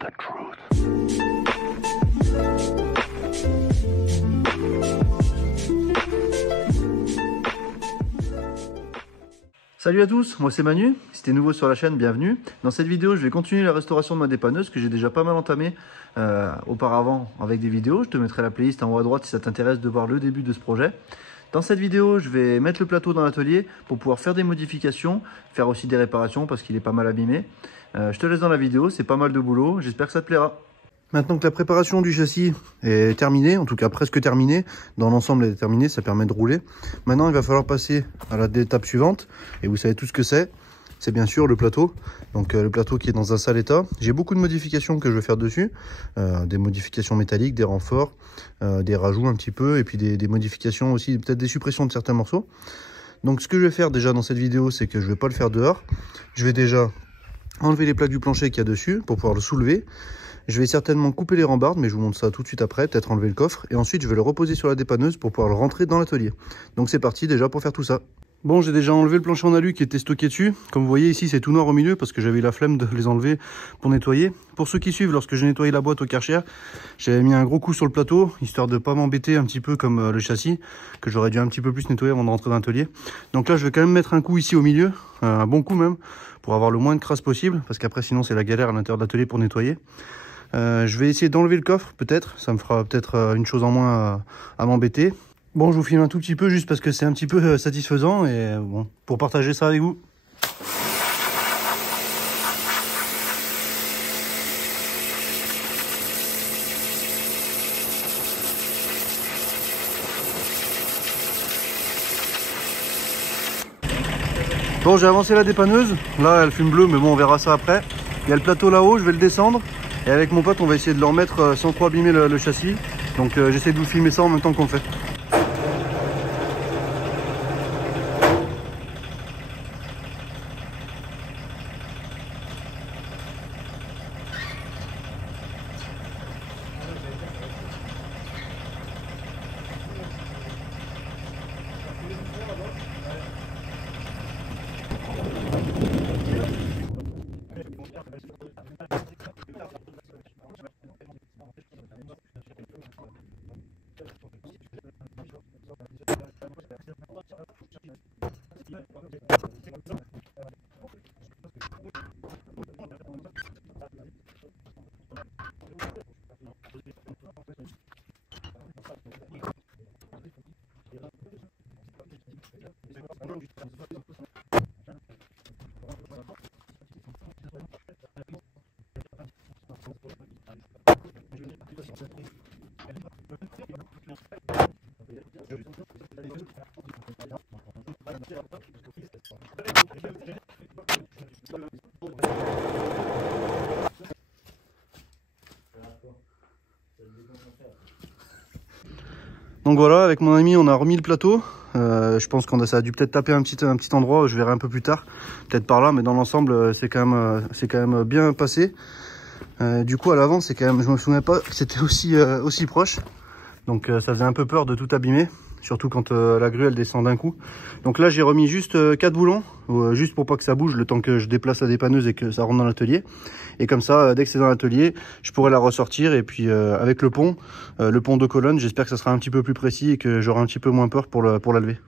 the truth. Salut à tous, moi c'est Manu, si t'es nouveau sur la chaîne, bienvenue. Dans cette vidéo, je vais continuer la restauration de ma dépanneuse que j'ai déjà pas mal entamée auparavant avec des vidéos. Je te mettrai la playlist en haut à droite si ça t'intéresse de voir le début de ce projet. Dans cette vidéo, je vais mettre le plateau dans l'atelier pour pouvoir faire des modifications, faire aussi des réparations parce qu'il est pas mal abîmé. Je te laisse dans la vidéo, c'est pas mal de boulot, j'espère que ça te plaira. Maintenant que la préparation du châssis est terminée, en tout cas presque terminée, dans l'ensemble elle est terminée, ça permet de rouler. Maintenant il va falloir passer à l'étape suivante, et vous savez tout ce que c'est bien sûr le plateau. Donc le plateau qui est dans un sale état. J'ai beaucoup de modifications que je vais faire dessus, des modifications métalliques, des renforts, des rajouts un petit peu, et puis des modifications aussi, peut-être des suppressions de certains morceaux. Donc ce que je vais faire déjà dans cette vidéo, c'est que je ne vais pas le faire dehors. Je vais déjà enlever les plaques du plancher qu'il y a dessus pour pouvoir le soulever. Je vais certainement couper les rambardes, mais je vous montre ça tout de suite après, peut-être enlever le coffre. Et ensuite, je vais le reposer sur la dépanneuse pour pouvoir le rentrer dans l'atelier. Donc c'est parti déjà pour faire tout ça. Bon, j'ai déjà enlevé le plancher en alu qui était stocké dessus. Comme vous voyez ici, c'est tout noir au milieu parce que j'avais eu la flemme de les enlever pour nettoyer. Pour ceux qui suivent, lorsque j'ai nettoyé la boîte au Karcher, j'avais mis un gros coup sur le plateau, histoire de pas m'embêter un petit peu comme le châssis, que j'aurais dû un petit peu plus nettoyer avant de rentrer dans l'atelier. Donc là, je vais quand même mettre un coup ici au milieu, un bon coup même, pour avoir le moins de crasse possible, parce qu'après sinon c'est la galère à l'intérieur de l'atelier pour nettoyer. Je vais essayer d'enlever le coffre, peut-être. Ça me fera peut-être une chose en moins à m'embêter. Bon, je vous filme un tout petit peu juste parce que c'est un petit peu satisfaisant et bon, pour partager ça avec vous. Bon, j'ai avancé la dépanneuse. Là, elle fume bleu, mais bon, on verra ça après. Il y a le plateau là-haut, je vais le descendre. Et avec mon pote, on va essayer de le remettre sans trop abîmer le châssis. Donc j'essaie de vous filmer ça en même temps qu'on le fait. Donc voilà, avec mon ami on a remis le plateau. Je pense ça a dû peut-être taper un petit endroit, je verrai un peu plus tard, peut-être par là, mais dans l'ensemble c'est quand même bien passé. Du coup à l'avant c'est quand même, je me souviens pas que c'était aussi proche, donc ça faisait un peu peur de tout abîmer, surtout quand la grue elle descend d'un coup. Donc là j'ai remis juste 4 boulons, juste pour pas que ça bouge le temps que je déplace la dépanneuse et que ça rentre dans l'atelier. Et comme ça, dès que c'est dans l'atelier, je pourrai la ressortir. Et puis avec le pont de colonne, j'espère que ça sera un petit peu plus précis et que j'aurai un petit peu moins peur pour la lever.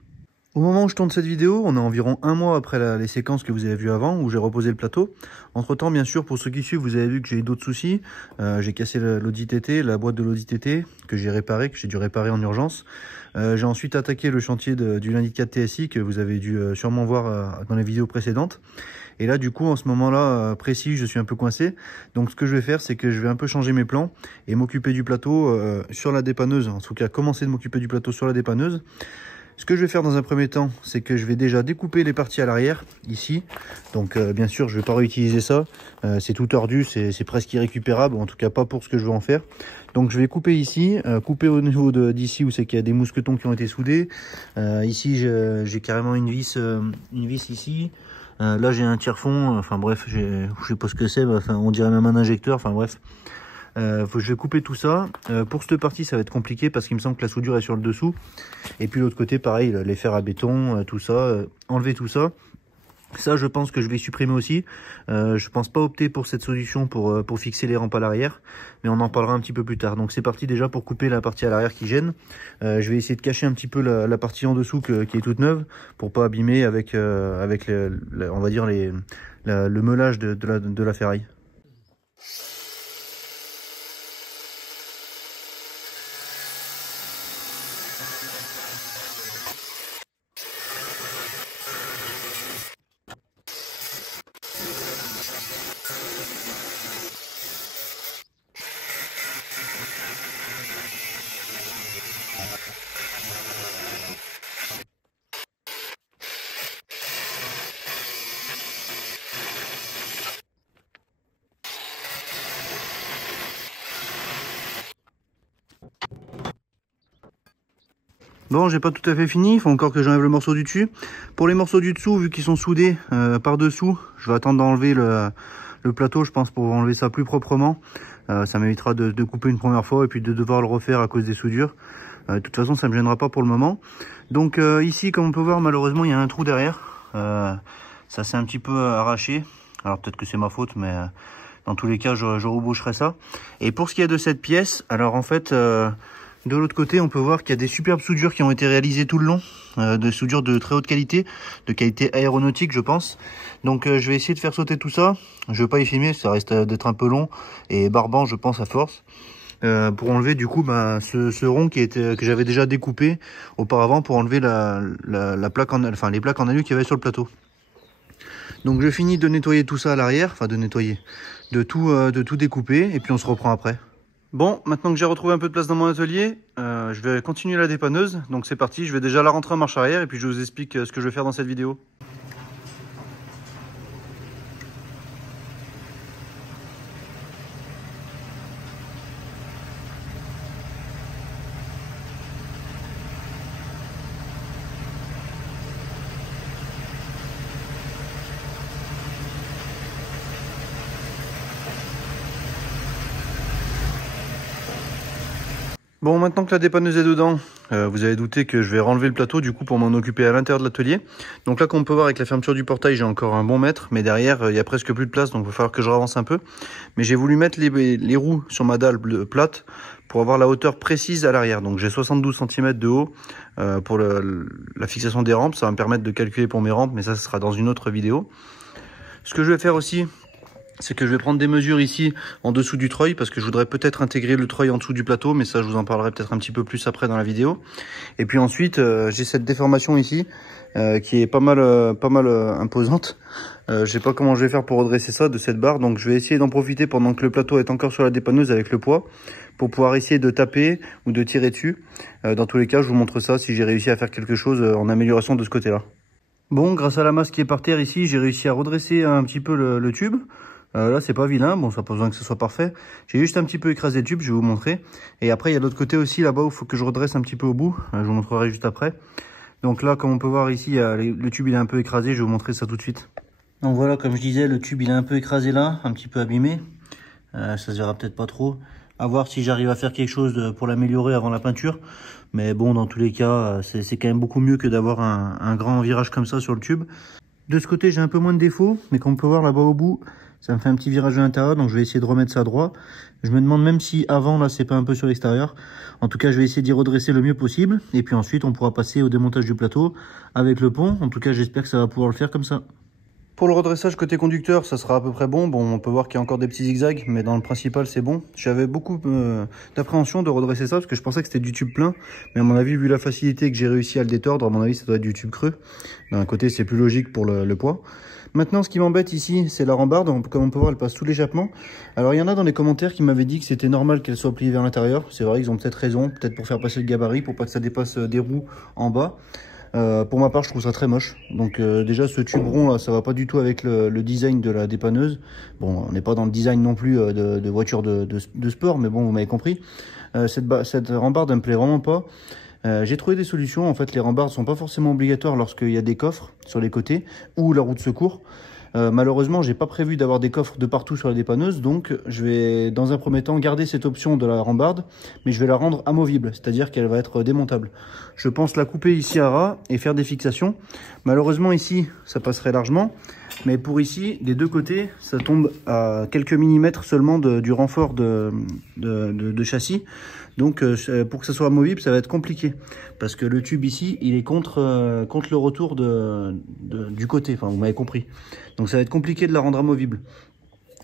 Au moment où je tourne cette vidéo, on est environ un mois après les séquences que vous avez vues avant, où j'ai reposé le plateau. Entre temps, bien sûr, pour ceux qui suivent, vous avez vu que j'ai eu d'autres soucis. J'ai cassé l'Audi TT, la boîte de l'Audi TT, que j'ai dû réparer en urgence. J'ai ensuite attaqué le chantier du lundi 4 TSI, que vous avez dû sûrement voir dans les vidéos précédentes. Et là, du coup, en ce moment-là, précis, je suis un peu coincé. Donc, ce que je vais faire, c'est que je vais un peu changer mes plans et m'occuper du plateau sur la dépanneuse. En tout cas, commencer de m'occuper du plateau sur la dépanneuse. Ce que je vais faire dans un premier temps, c'est que je vais déjà découper les parties à l'arrière, ici. Donc bien sûr, je ne vais pas réutiliser ça. C'est tout tordu, c'est presque irrécupérable, en tout cas pas pour ce que je veux en faire. Donc je vais couper ici, couper au niveau d'ici où c'est qu'il y a des mousquetons qui ont été soudés. Ici, j'ai carrément une vis ici. Là, j'ai un tire-fond, enfin bref, je sais pas ce que c'est, enfin, on dirait même un injecteur, enfin bref. Je vais couper tout ça. Pour cette partie, ça va être compliqué parce qu'il me semble que la soudure est sur le dessous. Et puis l'autre côté, pareil, les fers à béton, tout ça, enlever tout ça. Ça, je pense que je vais supprimer aussi. Je pense pas opter pour cette solution pour fixer les rampes à l'arrière, mais on en parlera un petit peu plus tard. Donc c'est parti déjà pour couper la partie à l'arrière qui gêne. Je vais essayer de cacher un petit peu la partie en dessous qui est toute neuve pour pas abîmer avec on va dire le meulage de la ferraille. Bon, j'ai pas tout à fait fini, il faut encore que j'enlève le morceau du dessus. Pour les morceaux du dessous, vu qu'ils sont soudés par dessous, je vais attendre d'enlever le plateau, je pense, pour enlever ça plus proprement. Ça m'évitera de couper une première fois et puis de devoir le refaire à cause des soudures. De toute façon, ça me gênera pas pour le moment. Donc ici, comme on peut voir, malheureusement, il y a un trou derrière. Ça s'est un petit peu arraché. Alors peut-être que c'est ma faute, mais dans tous les cas, je reboucherai ça. Et pour ce qui est de cette pièce, alors en fait... de l'autre côté, on peut voir qu'il y a des superbes soudures qui ont été réalisées tout le long, de soudures de très haute qualité, de qualité aéronautique, je pense. Donc je vais essayer de faire sauter tout ça. Je ne vais pas y filmer, ça risque d'être un peu long et barbant, je pense, à force. Pour enlever du coup ce rond que j'avais déjà découpé auparavant pour enlever la plaque les plaques en alu qu'il y avait sur le plateau. Donc je finis de nettoyer tout ça à l'arrière, enfin de nettoyer, de tout découper et puis on se reprend après. Bon, maintenant que j'ai retrouvé un peu de place dans mon atelier, je vais continuer la dépanneuse. Donc c'est parti, je vais déjà la rentrer en marche arrière et puis je vous explique ce que je vais faire dans cette vidéo. Bon, maintenant que la dépanneuse est dedans, vous avez douté que je vais renlever le plateau du coup pour m'en occuper à l'intérieur de l'atelier. Donc là, comme on peut voir avec la fermeture du portail, j'ai encore un bon mètre, mais derrière, il y a presque plus de place, donc il va falloir que je avance un peu. Mais j'ai voulu mettre les roues sur ma dalle plate pour avoir la hauteur précise à l'arrière. Donc j'ai 72 cm de haut pour la fixation des rampes. Ça va me permettre de calculer pour mes rampes, mais ça, ce sera dans une autre vidéo. Ce que je vais faire aussi, c'est que je vais prendre des mesures ici en dessous du treuil parce que je voudrais peut-être intégrer le treuil en dessous du plateau, mais ça je vous en parlerai peut-être un petit peu plus après dans la vidéo. Et puis ensuite j'ai cette déformation ici qui est pas mal imposante. Je sais pas comment je vais faire pour redresser ça de cette barre, donc je vais essayer d'en profiter pendant que le plateau est encore sur la dépanneuse avec le poids pour pouvoir essayer de taper ou de tirer dessus. Dans tous les cas, je vous montre ça si j'ai réussi à faire quelque chose en amélioration de ce côté-là. Bon, grâce à la masse qui est par terre ici, j'ai réussi à redresser un petit peu le tube. Là, c'est pas vilain. Bon, ça n'a pas besoin que ce soit parfait. J'ai juste un petit peu écrasé le tube, je vais vous montrer. Et après, il y a l'autre côté aussi, là-bas, où il faut que je redresse un petit peu au bout. Je vous montrerai juste après. Donc là, comme on peut voir ici, le tube, il est un peu écrasé. Je vais vous montrer ça tout de suite. Donc voilà, comme je disais, le tube, il est un peu écrasé là, un petit peu abîmé. Ça se verra peut-être pas trop. À voir si j'arrive à faire quelque chose pour l'améliorer avant la peinture. Mais bon, dans tous les cas, c'est quand même beaucoup mieux que d'avoir un grand virage comme ça sur le tube. De ce côté, j'ai un peu moins de défauts, mais comme on peut voir là-bas au bout, ça me fait un petit virage à l'intérieur, donc je vais essayer de remettre ça droit. Je me demande même si avant, là, c'est pas un peu sur l'extérieur. En tout cas, je vais essayer d'y redresser le mieux possible. Et puis ensuite, on pourra passer au démontage du plateau avec le pont. En tout cas, j'espère que ça va pouvoir le faire comme ça. Pour le redressage côté conducteur, ça sera à peu près bon. Bon, on peut voir qu'il y a encore des petits zigzags, mais dans le principal, c'est bon. J'avais beaucoup d'appréhension de redresser ça, parce que je pensais que c'était du tube plein. Mais à mon avis, vu la facilité que j'ai réussi à le détordre, à mon avis, ça doit être du tube creux. D'un côté, c'est plus logique pour le poids. Maintenant, ce qui m'embête ici, c'est la rambarde. Comme on peut voir, elle passe sous l'échappement. Alors, il y en a dans les commentaires qui m'avaient dit que c'était normal qu'elle soit pliée vers l'intérieur. C'est vrai, ils ont peut-être raison, peut-être pour faire passer le gabarit, pour pas que ça dépasse des roues en bas. Pour ma part, je trouve ça très moche. Donc déjà, ce tube rond là, ça va pas du tout avec le design de la dépanneuse. Bon, on n'est pas dans le design non plus de voiture de sport, mais bon, vous m'avez compris. Cette rambarde, elle me plaît vraiment pas. J'ai trouvé des solutions. En fait, les rambardes sont pas forcément obligatoires lorsqu'il y a des coffres sur les côtés ou la roue de secours. Malheureusement, j'ai pas prévu d'avoir des coffres de partout sur la dépanneuse, donc je vais dans un premier temps garder cette option de la rambarde, mais je vais la rendre amovible, c'est-à-dire qu'elle va être démontable. Je pense la couper ici à ras et faire des fixations. Malheureusement ici, ça passerait largement, mais pour ici, des deux côtés, ça tombe à quelques millimètres seulement du renfort de châssis. Donc pour que ça soit amovible, ça va être compliqué, parce que le tube ici, il est contre le retour du côté, enfin vous m'avez compris. Donc ça va être compliqué de la rendre amovible,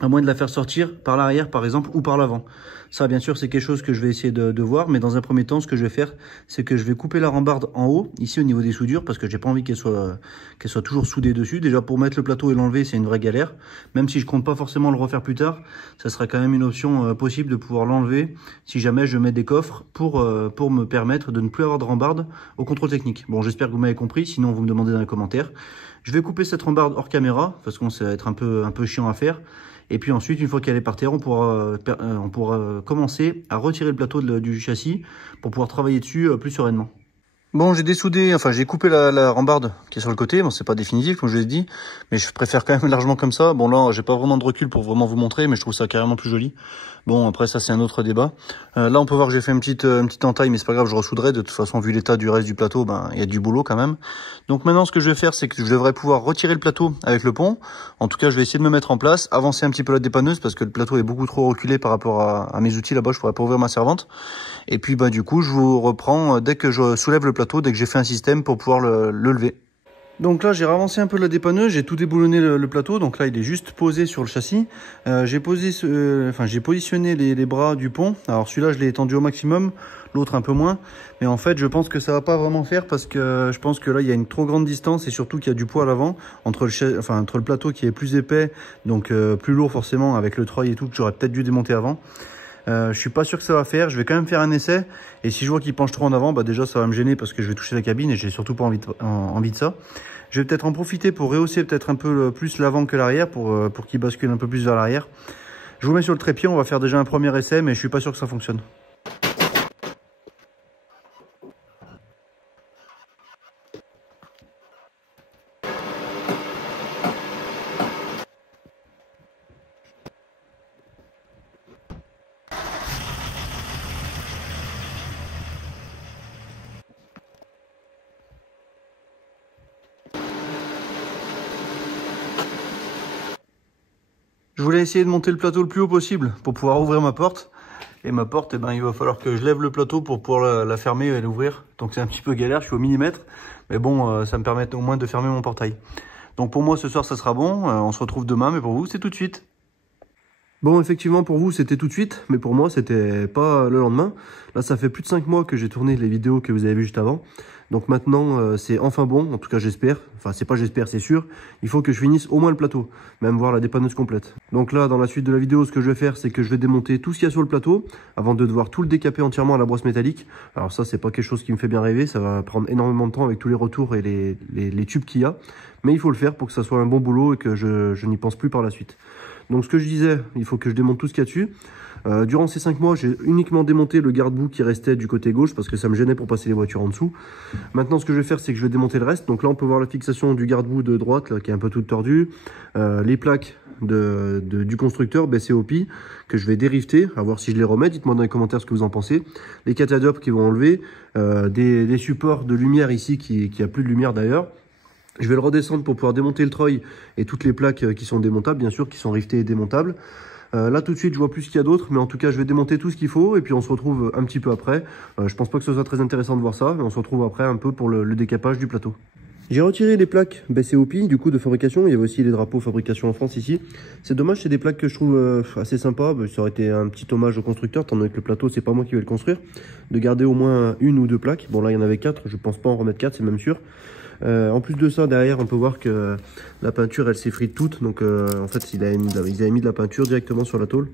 à moins de la faire sortir par l'arrière par exemple ou par l'avant. Ça bien sûr c'est quelque chose que je vais essayer de voir, mais dans un premier temps ce que je vais faire c'est que je vais couper la rambarde en haut, ici au niveau des soudures, parce que j'ai pas envie qu'elle soit toujours soudée dessus. Déjà pour mettre le plateau et l'enlever c'est une vraie galère, même si je compte pas forcément le refaire plus tard, ça sera quand même une option possible de pouvoir l'enlever si jamais je mets des coffres pour me permettre de ne plus avoir de rambarde au contrôle technique. Bon, j'espère que vous m'avez compris, sinon vous me demandez dans les commentaires. Je vais couper cette rambarde hors caméra parce que ça va être un peu chiant à faire. Et puis ensuite, une fois qu'elle est par terre, on pourra commencer à retirer le plateau du châssis pour pouvoir travailler dessus plus sereinement. Bon, j'ai dessoudé, enfin j'ai coupé la rambarde qui est sur le côté. Bon, c'est pas définitif comme je l'ai dit, mais je préfère quand même largement comme ça. Bon là, j'ai pas vraiment de recul pour vraiment vous montrer, mais je trouve ça carrément plus joli. Bon, après ça c'est un autre débat. Là on peut voir que j'ai fait une petite entaille, mais c'est pas grave, je ressouderai. De toute façon, vu l'état du reste du plateau, ben il y a du boulot quand même. Donc maintenant ce que je vais faire, c'est que je devrais pouvoir retirer le plateau avec le pont. En tout cas, je vais essayer de me mettre en place, avancer un petit peu la dépanneuse parce que le plateau est beaucoup trop reculé par rapport à mes outils là-bas. Je pourrais pas ouvrir ma servante. Et puis bah du coup, je vous reprends dès que je soulève le plateau, dès que j'ai fait un système pour pouvoir le lever. Donc là j'ai ravancé un peu la dépanneuse, j'ai tout déboulonné le plateau, donc là il est juste posé sur le châssis. J'ai positionné les bras du pont. Alors celui-là je l'ai étendu au maximum, l'autre un peu moins, mais en fait je pense que ça va pas vraiment faire parce que je pense que là il y a une trop grande distance et surtout qu'il y a du poids à l'avant entre le plateau qui est plus épais, donc plus lourd forcément avec le treuil et tout, que j'aurais peut-être dû démonter avant. Je suis pas sûr que ça va faire, je vais quand même faire un essai, et si je vois qu'il penche trop en avant, bah déjà ça va me gêner parce que je vais toucher la cabine et j'ai surtout pas envie de ça. Je vais peut-être en profiter pour rehausser peut-être un peu plus l'avant que l'arrière pour qu'il bascule un peu plus vers l'arrière. Je vous mets sur le trépied, on va faire déjà un premier essai, mais je suis pas sûr que ça fonctionne. Je voulais essayer de monter le plateau le plus haut possible pour pouvoir ouvrir ma porte. Et ma porte, eh ben, il va falloir que je lève le plateau pour pouvoir la fermer et l'ouvrir. Donc c'est un petit peu galère, je suis au millimètre. Mais bon, ça me permet au moins de fermer mon portail. Donc pour moi ce soir ça sera bon, on se retrouve demain, mais pour vous c'est tout de suite. Bon, effectivement pour vous c'était tout de suite, mais pour moi c'était pas le lendemain. Là ça fait plus de 5 mois que j'ai tourné les vidéos que vous avez vues juste avant. Donc maintenant c'est enfin bon, en tout cas j'espère, enfin c'est pas j'espère, c'est sûr, il faut que je finisse au moins le plateau, même voir la dépanneuse complète. Donc là dans la suite de la vidéo ce que je vais faire c'est que je vais démonter tout ce qu'il y a sur le plateau avant de devoir tout le décaper entièrement à la brosse métallique. Alors ça c'est pas quelque chose qui me fait bien rêver, ça va prendre énormément de temps avec tous les retours et les tubes qu'il y a, mais il faut le faire pour que ça soit un bon boulot et que je n'y pense plus par la suite. Donc ce que je disais, il faut que je démonte tout ce qu'il y a dessus. Durant ces 5 mois, j'ai uniquement démonté le garde-boue qui restait du côté gauche parce que ça me gênait pour passer les voitures en dessous. Maintenant, ce que je vais faire, c'est que je vais démonter le reste. Donc là, on peut voir la fixation du garde-boue de droite là, qui est un peu toute tordue. Les plaques du constructeur BCOP que je vais dérifter, à voir si je les remets. Dites-moi dans les commentaires ce que vous en pensez. Les catadiopes qui vont enlever. Des supports de lumière ici qui a plus de lumière d'ailleurs. Je vais le redescendre pour pouvoir démonter le treuil et toutes les plaques qui sont démontables, bien sûr, qui sont rivetées et démontables. Là tout de suite je vois plus ce qu'il y a d'autre, mais en tout cas je vais démonter tout ce qu'il faut et puis on se retrouve un petit peu après. Je pense pas que ce soit très intéressant de voir ça, mais on se retrouve après un peu pour le décapage du plateau. J'ai retiré les plaques BCOP du coup de fabrication, il y avait aussi les drapeaux fabrication en France ici. C'est dommage, c'est des plaques que je trouve assez sympas, ça aurait été un petit hommage au constructeur, tant que le plateau c'est pas moi qui vais le construire, de garder au moins une ou deux plaques. Bon là il y en avait 4, je pense pas en remettre 4, c'est même sûr. En plus de ça, derrière, on peut voir que la peinture, elle s'effrite toute. Donc, en fait, ils avaient mis de la peinture directement sur la tôle.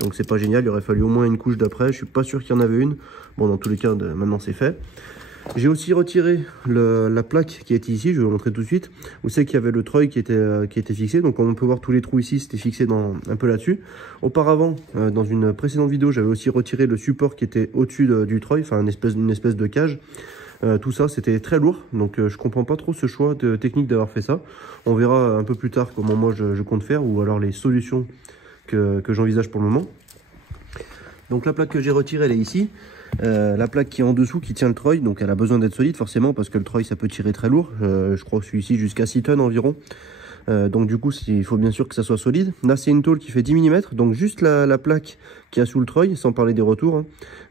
Donc, c'est pas génial. Il aurait fallu au moins une couche d'après. Je suis pas sûr qu'il y en avait une. Bon, dans tous les cas, maintenant, c'est fait. J'ai aussi retiré la plaque qui était ici. Je vais vous montrer tout de suite. Vous savez qu'il y avait le treuil qui était fixé. Donc, comme on peut voir tous les trous ici, c'était fixé un peu là-dessus. Auparavant, dans une précédente vidéo, j'avais aussi retiré le support qui était au-dessus du treuil. Enfin, une espèce de cage. Tout ça, c'était très lourd, donc je comprends pas trop ce choix de technique d'avoir fait ça. On verra un peu plus tard comment moi je compte faire, ou alors les solutions que j'envisage pour le moment. Donc la plaque que j'ai retirée, elle est ici. La plaque qui est en dessous, qui tient le treuil, donc elle a besoin d'être solide forcément, parce que le treuil ça peut tirer très lourd. Je crois que celui-ci jusqu'à 6 tonnes environ. Donc du coup, il faut bien sûr que ça soit solide. Là, c'est une tôle qui fait 10 mm, donc juste la plaque qui a sous le treuil, sans parler des retours, hein.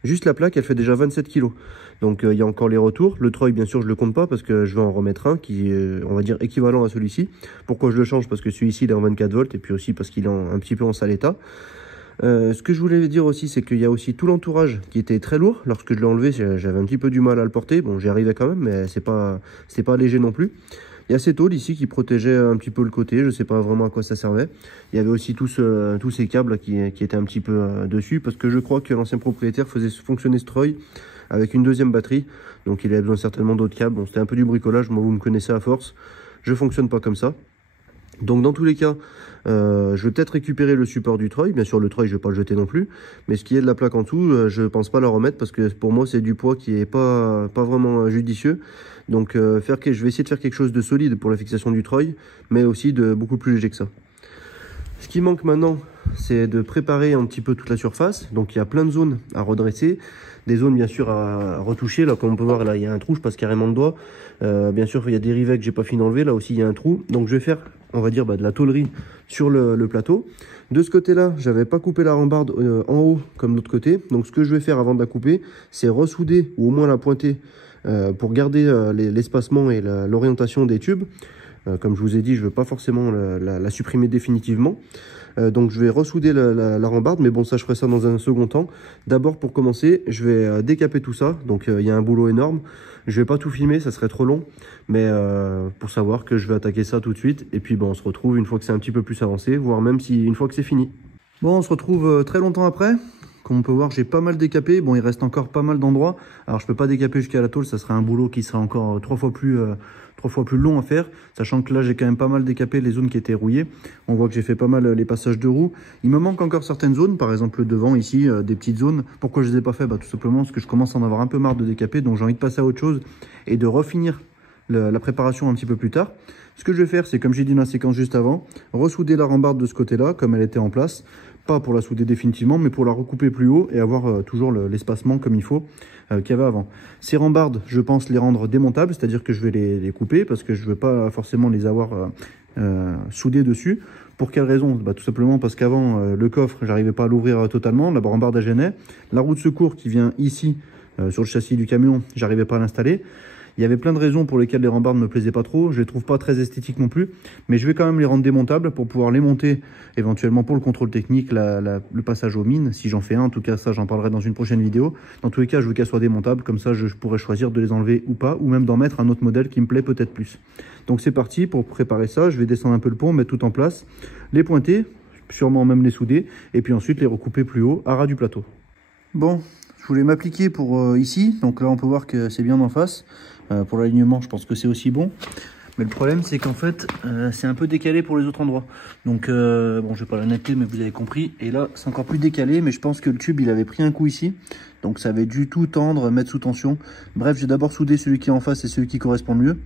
Juste la plaque, elle fait déjà 27 kg. Donc il y a encore les retours. Le treuil, bien sûr, je le compte pas parce que je vais en remettre un qui est, on va dire, équivalent à celui-ci. Pourquoi je le change? Parce que celui-ci, il est en 24 volts, et puis aussi parce qu'il est un petit peu en sale état. Ce que je voulais dire aussi, c'est qu'il y a aussi tout l'entourage qui était très lourd. Lorsque je l'ai enlevé, j'avais un petit peu du mal à le porter. Bon, j'y arrivais quand même, mais c'était pas léger non plus. Il y a ces tôles ici qui protégeaient un petit peu le côté, je ne sais pas vraiment à quoi ça servait. Il y avait aussi tous ces câbles qui étaient un petit peu dessus, parce que je crois que l'ancien propriétaire faisait fonctionner ce treuil avec une deuxième batterie. Donc il avait besoin certainement d'autres câbles. Bon, c'était un peu du bricolage, moi vous me connaissez à force. Je ne fonctionne pas comme ça. Donc dans tous les cas, je vais peut-être récupérer le support du treuil. Bien sûr, le treuil, je ne vais pas le jeter non plus. Mais ce qui est de la plaque en dessous, je ne pense pas la remettre parce que pour moi, c'est du poids qui n'est pas vraiment judicieux. Donc je vais essayer de faire quelque chose de solide pour la fixation du treuil, mais aussi de beaucoup plus léger que ça. Ce qui manque maintenant, c'est de préparer un petit peu toute la surface. Donc il y a plein de zones à redresser, des zones bien sûr à retoucher. Là, comme on peut voir, là il y a un trou, je passe carrément le doigt. Bien sûr, il y a des rivets que j'ai pas fini d'enlever. Là aussi, il y a un trou. Donc je vais faire, on va dire, de la tôlerie sur le plateau. De ce côté-là, j'avais pas coupé la rambarde en haut comme de l'autre côté. Donc ce que je vais faire avant de la couper, c'est ressouder ou au moins la pointer pour garder l'espacement et l'orientation des tubes. Comme je vous ai dit, je ne veux pas forcément la supprimer définitivement. Donc je vais ressouder la rambarde, mais bon, ça je ferai ça dans un second temps. D'abord, pour commencer, je vais décaper tout ça. Donc il y a un boulot énorme. Je vais pas tout filmer, ça serait trop long. Mais pour savoir que je vais attaquer ça tout de suite. Et puis bon, on se retrouve une fois que c'est un petit peu plus avancé, voire même une fois que c'est fini. Bon, on se retrouve très longtemps après. Comme on peut voir, j'ai pas mal décapé. Bon, il reste encore pas mal d'endroits. Alors, je peux pas décaper jusqu'à la tôle. Ça serait un boulot qui serait encore trois fois plus long à faire. Sachant que là, j'ai quand même pas mal décapé les zones qui étaient rouillées. On voit que j'ai fait pas mal les passages de roues. Il me manque encore certaines zones. Par exemple, le devant, ici, des petites zones. Pourquoi je les ai pas fait? Bah, tout simplement parce que je commence à en avoir un peu marre de décaper. Donc, j'ai envie de passer à autre chose et de refinir la préparation un petit peu plus tard. Ce que je vais faire, c'est, comme j'ai dit dans la séquence juste avant, ressouder la rambarde de ce côté-là, comme elle était en place. Pas pour la souder définitivement, mais pour la recouper plus haut et avoir toujours l'espacement comme il faut qu'il y avait avant. Ces rambardes, je pense les rendre démontables, c'est-à-dire que je vais les couper parce que je ne veux pas forcément les avoir soudées dessus. Pour quelle raison? Bah, tout simplement parce qu'avant, le coffre, j'arrivais pas à l'ouvrir totalement, la rambarde gênait. La roue de secours qui vient ici, sur le châssis du camion, j'arrivais pas à l'installer. Il y avait plein de raisons pour lesquelles les rambardes ne me plaisaient pas trop. Je les trouve pas très esthétiques non plus. Mais je vais quand même les rendre démontables pour pouvoir les monter éventuellement pour le contrôle technique, le passage aux mines, si j'en fais un. En tout cas, ça, j'en parlerai dans une prochaine vidéo. Dans tous les cas, je veux qu'elles soient démontables. Comme ça, je pourrais choisir de les enlever ou pas, ou même d'en mettre un autre modèle qui me plaît peut-être plus. Donc c'est parti pour préparer ça. Je vais descendre un peu le pont, mettre tout en place, les pointer, sûrement même les souder, et puis ensuite les recouper plus haut à ras du plateau. Bon, je voulais m'appliquer pour ici. Donc là, on peut voir que c'est bien en face. Pour l'alignement, je pense que c'est aussi bon. Mais le problème, c'est qu'en fait, c'est un peu décalé pour les autres endroits. Donc, bon, je vais pas la netter, mais vous avez compris. Et là, c'est encore plus décalé, mais je pense que le tube, il avait pris un coup ici. Donc, ça avait dû tout tendre, mettre sous tension. Bref, j'ai d'abord soudé celui qui est en face et celui qui correspond mieux.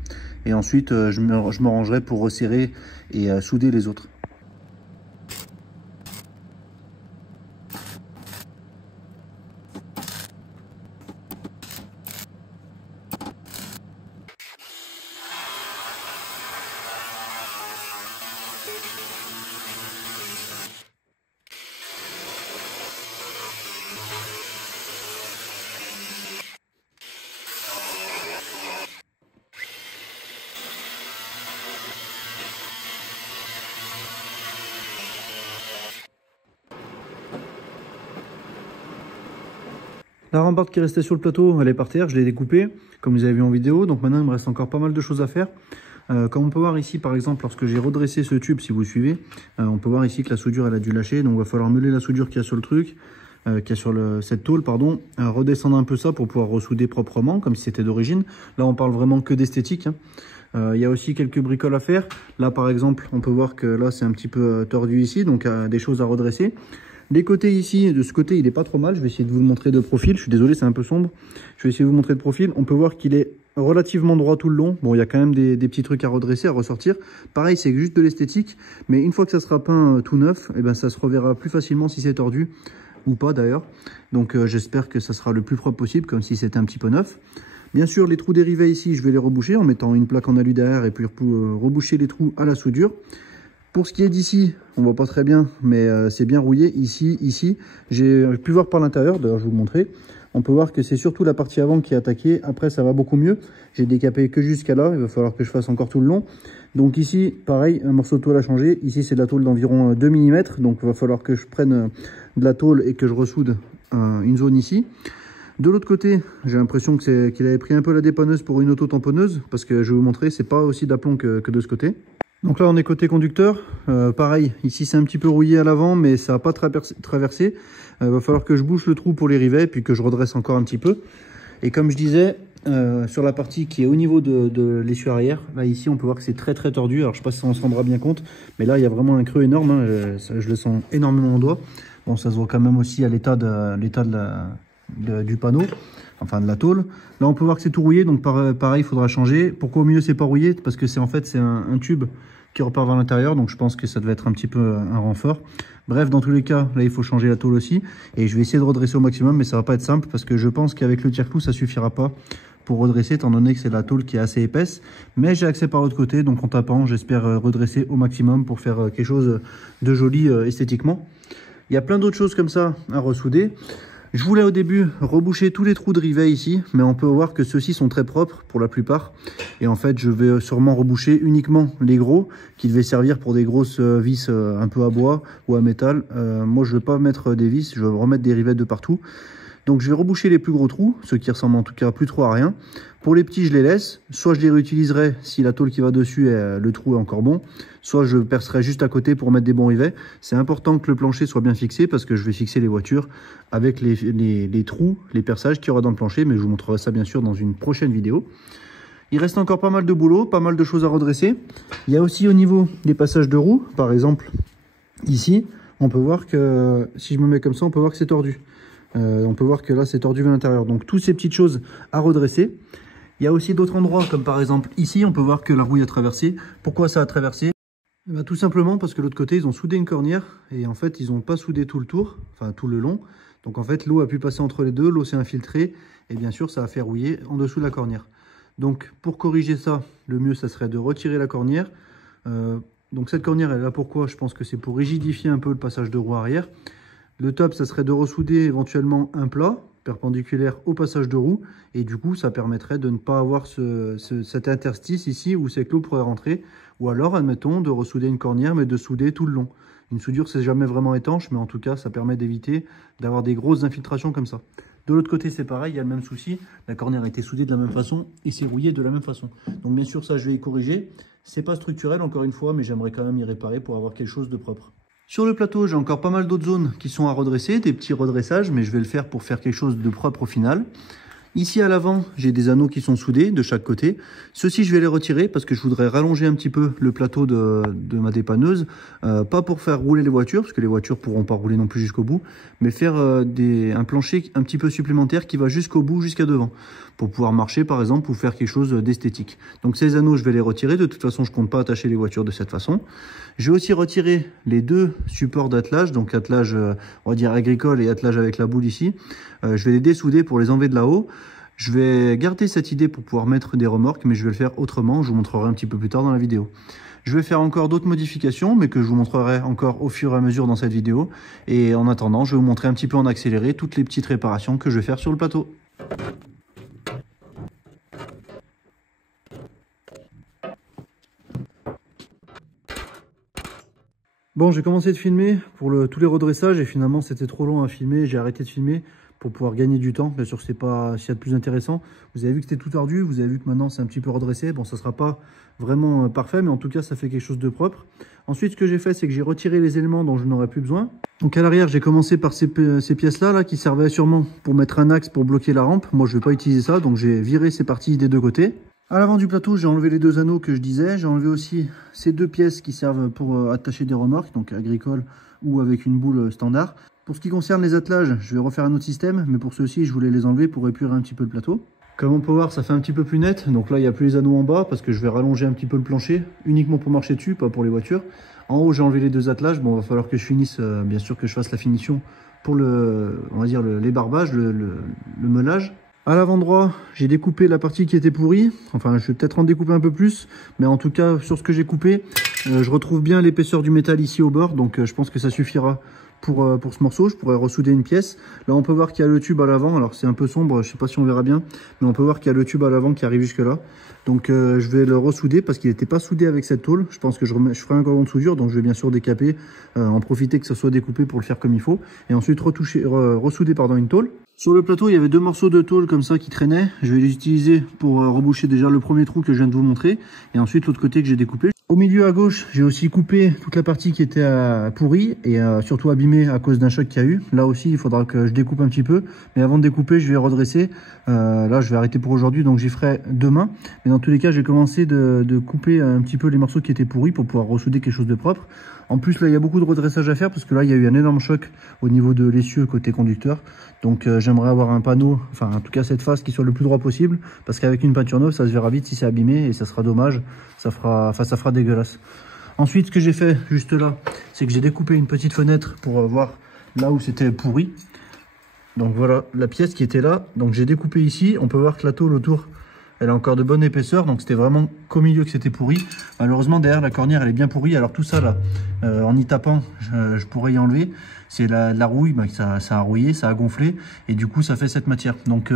Et ensuite, je m'arrangerai pour resserrer et souder les autres. La rambarde qui restait sur le plateau, elle est par terre, je l'ai découpée, comme vous avez vu en vidéo. Donc maintenant, il me reste encore pas mal de choses à faire. Comme on peut voir ici, par exemple, lorsque j'ai redressé ce tube, si vous suivez, on peut voir ici que la soudure, elle a dû lâcher. Donc il va falloir meuler la soudure qu'il y a sur le truc, qu'il y a sur cette tôle, pardon. Redescendre un peu ça pour pouvoir ressouder proprement, comme si c'était d'origine. Là, on parle vraiment que d'esthétique, hein. Il y a aussi quelques bricoles à faire. Là, par exemple, on peut voir que là, c'est un petit peu tordu ici, donc des choses à redresser. Les côtés ici, de ce côté, il est pas trop mal. Je vais essayer de vous le montrer de profil. Je suis désolé, c'est un peu sombre. Je vais essayer de vous montrer de profil. On peut voir qu'il est relativement droit tout le long. Bon, il y a quand même des petits trucs à redresser, à ressortir. Pareil, c'est juste de l'esthétique. Mais une fois que ça sera peint tout neuf, eh ben, ça se reverra plus facilement si c'est tordu. Ou pas d'ailleurs. Donc j'espère que ça sera le plus propre possible, comme si c'était un petit peu neuf. Bien sûr, les trous dérivés ici, je vais les reboucher en mettant une plaque en alu derrière et puis pour reboucher les trous à la soudure. Pour ce qui est d'ici, on voit pas très bien, mais c'est bien rouillé. Ici, j'ai pu voir par l'intérieur, d'ailleurs je vais vous montrer. On peut voir que c'est surtout la partie avant qui est attaquée. Après, ça va beaucoup mieux. J'ai décapé que jusqu'à là. Il va falloir que je fasse encore tout le long. Donc ici, pareil, un morceau de tôle à changer. Ici, c'est de la tôle d'environ 2 mm. Donc il va falloir que je prenne de la tôle et que je ressoude une zone ici. De l'autre côté, j'ai l'impression qu'il avait pris un peu la dépanneuse pour une auto-tamponneuse. Parce que je vais vous montrer, c'est pas aussi d'aplomb que de ce côté. Donc là, on est côté conducteur. Pareil, ici, c'est un petit peu rouillé à l'avant, mais ça n'a pas traversé. Va falloir que je bouche le trou pour les rivets, puis que je redresse encore un petit peu. Et comme je disais, sur la partie qui est au niveau de l'essuie arrière, là, ici, on peut voir que c'est très tordu. Alors, je ne sais pas si on se rendra bien compte, mais là, il y a vraiment un creux énorme. Hein. Je le sens énormément au doigt. Bon, ça se voit quand même aussi à l'état du panneau, enfin de la tôle. Là, on peut voir que c'est tout rouillé, donc pareil, il faudra changer. Pourquoi au milieu, c'est pas rouillé? Parce que c'est en fait, c'est un tube qui repart vers l'intérieur, donc je pense que ça devait être un petit peu un renfort. Bref, dans tous les cas, là, il faut changer la tôle aussi. Et je vais essayer de redresser au maximum, mais ça va pas être simple, parce que je pense qu'avec le tire-clou, ça suffira pas pour redresser, étant donné que c'est la tôle qui est assez épaisse. Mais j'ai accès par l'autre côté, donc en tapant, j'espère redresser au maximum pour faire quelque chose de joli esthétiquement. Il y a plein d'autres choses comme ça à ressouder. Je voulais au début reboucher tous les trous de rivet ici, mais on peut voir que ceux-ci sont très propres pour la plupart. Et en fait, je vais sûrement reboucher uniquement les gros, qui devaient servir pour des grosses vis un peu à bois ou à métal. Moi, je ne vais pas mettre des vis, je vais remettre des rivets de partout. Donc je vais reboucher les plus gros trous, ceux qui ressemblent en tout cas plus trop à rien. Pour les petits, je les laisse. Soit je les réutiliserai si la tôle qui va dessus, le trou est encore bon. Soit je percerai juste à côté pour mettre des bons rivets. C'est important que le plancher soit bien fixé parce que je vais fixer les voitures avec les trous, les perçages qu'il y aura dans le plancher. Mais je vous montrerai ça bien sûr dans une prochaine vidéo. Il reste encore pas mal de boulot, pas mal de choses à redresser. Il y a aussi au niveau des passages de roues, par exemple ici, on peut voir que si je me mets comme ça, on peut voir que c'est tordu. On peut voir que là c'est tordu vers l'intérieur, donc toutes ces petites choses à redresser. Il y a aussi d'autres endroits comme par exemple ici, on peut voir que la rouille a traversé. Pourquoi ça a traversé? Tout simplement parce que l'autre côté ils ont soudé une cornière et en fait ils n'ont pas soudé tout le tour, enfin tout le long. Donc en fait l'eau a pu passer entre les deux, l'eau s'est infiltrée et bien sûr ça a fait rouiller en dessous de la cornière. Donc pour corriger ça, le mieux ça serait de retirer la cornière. Donc cette cornière elle est là pourquoi? Je pense que c'est pour rigidifier un peu le passage de roue arrière. Le top, ça serait de ressouder éventuellement un plat perpendiculaire au passage de roue. Et du coup, ça permettrait de ne pas avoir cet interstice ici où c'est que l'eau pourrait rentrer. Ou alors, admettons, de ressouder une cornière, mais de souder tout le long. Une soudure, c'est jamais vraiment étanche, mais en tout cas, ça permet d'éviter d'avoir des grosses infiltrations comme ça. De l'autre côté, c'est pareil, il y a le même souci. La cornière a été soudée de la même façon et c'est rouillé de la même façon. Donc bien sûr, ça, je vais y corriger. C'est pas structurel, encore une fois, mais j'aimerais quand même y réparer pour avoir quelque chose de propre. Sur le plateau, j'ai encore pas mal d'autres zones qui sont à redresser, des petits redressages, mais je vais le faire pour faire quelque chose de propre au final. Ici à l'avant, j'ai des anneaux qui sont soudés de chaque côté. Ceux-ci, je vais les retirer parce que je voudrais rallonger un petit peu le plateau de ma dépanneuse. Pas pour faire rouler les voitures, parce que les voitures ne pourront pas rouler non plus jusqu'au bout, mais faire un plancher un petit peu supplémentaire qui va jusqu'au bout, jusqu'à devant, pour pouvoir marcher par exemple ou faire quelque chose d'esthétique. Donc ces anneaux, je vais les retirer. De toute façon, je ne compte pas attacher les voitures de cette façon. Je vais aussi retirer les deux supports d'attelage, donc attelage, on va dire agricole et attelage avec la boule ici. Je vais les dessouder pour les enlever de là-haut. Je vais garder cette idée pour pouvoir mettre des remorques, mais je vais le faire autrement. Je vous montrerai un petit peu plus tard dans la vidéo. Je vais faire encore d'autres modifications, mais que je vous montrerai encore au fur et à mesure dans cette vidéo. Et en attendant, je vais vous montrer un petit peu en accéléré toutes les petites réparations que je vais faire sur le plateau. Bon, j'ai commencé de filmer pour tous les redressages et finalement c'était trop long à filmer. J'ai arrêté de filmer pour pouvoir gagner du temps. Bien sûr, c'est pas ce qu'il y a de plus intéressant. Vous avez vu que c'était tout tordu. Vous avez vu que maintenant c'est un petit peu redressé. Bon, ça sera pas vraiment parfait, mais en tout cas, ça fait quelque chose de propre. Ensuite, ce que j'ai fait, c'est que j'ai retiré les éléments dont je n'aurais plus besoin. Donc à l'arrière, j'ai commencé par ces pièces-là qui servaient sûrement pour mettre un axe pour bloquer la rampe. Moi, je ne vais pas utiliser ça, donc j'ai viré ces parties des deux côtés. À l'avant du plateau, j'ai enlevé les deux anneaux que je disais. J'ai enlevé aussi ces deux pièces qui servent pour attacher des remorques, donc agricole ou avec une boule standard. Pour ce qui concerne les attelages, je vais refaire un autre système, mais pour ceux-ci, je voulais les enlever pour épurer un petit peu le plateau. Comme on peut voir, ça fait un petit peu plus net. Donc là, il n'y a plus les anneaux en bas parce que je vais rallonger un petit peu le plancher, uniquement pour marcher dessus, pas pour les voitures. En haut, j'ai enlevé les deux attelages. Bon, il va falloir que je finisse, bien sûr que je fasse la finition pour on va dire les barbages, le meulage. À l'avant droit, j'ai découpé la partie qui était pourrie. Enfin, je vais peut-être en découper un peu plus, mais en tout cas, sur ce que j'ai coupé, je retrouve bien l'épaisseur du métal ici au bord, donc je pense que ça suffira pour ce morceau. Je pourrais ressouder une pièce. Là, on peut voir qu'il y a le tube à l'avant. Alors, c'est un peu sombre, je sais pas si on verra bien, mais on peut voir qu'il y a le tube à l'avant qui arrive jusque là. Donc, je vais le ressouder parce qu'il n'était pas soudé avec cette tôle. Je pense que je ferai un cordon de soudure, donc je vais bien sûr décaper, en profiter que ça soit découpé pour le faire comme il faut, et ensuite ressouder une tôle. Sur le plateau, il y avait deux morceaux de tôle comme ça qui traînaient. Je vais les utiliser pour reboucher déjà le premier trou que je viens de vous montrer, et ensuite l'autre côté que j'ai découpé. Au milieu à gauche, j'ai aussi coupé toute la partie qui était pourrie et surtout abîmée à cause d'un choc qu'il y a eu. Là aussi, il faudra que je découpe un petit peu. Mais avant de découper, je vais redresser. Là, je vais arrêter pour aujourd'hui, donc j'y ferai demain. Mais dans tous les cas, j'ai commencé de couper un petit peu les morceaux qui étaient pourris pour pouvoir ressouder quelque chose de propre. En plus, là, il y a beaucoup de redressage à faire parce que là, il y a eu un énorme choc au niveau de l'essieu côté conducteur. Donc, j'aimerais avoir un panneau, enfin, en tout cas, cette face qui soit le plus droit possible parce qu'avec une peinture neuve, ça se verra vite si c'est abîmé et ça sera dommage. Ça fera dégueulasse. Ensuite, ce que j'ai fait juste là, c'est que j'ai découpé une petite fenêtre pour voir là où c'était pourri. Donc voilà la pièce qui était là. Donc j'ai découpé ici. On peut voir que la tôle autour, elle a encore de bonne épaisseur. Donc c'était vraiment qu'au milieu que c'était pourri. Malheureusement, derrière la cornière, elle est bien pourrie. Alors tout ça là, en y tapant, je pourrais y enlever. C'est la rouille, ça a rouillé, ça a gonflé. Et du coup, ça fait cette matière. Donc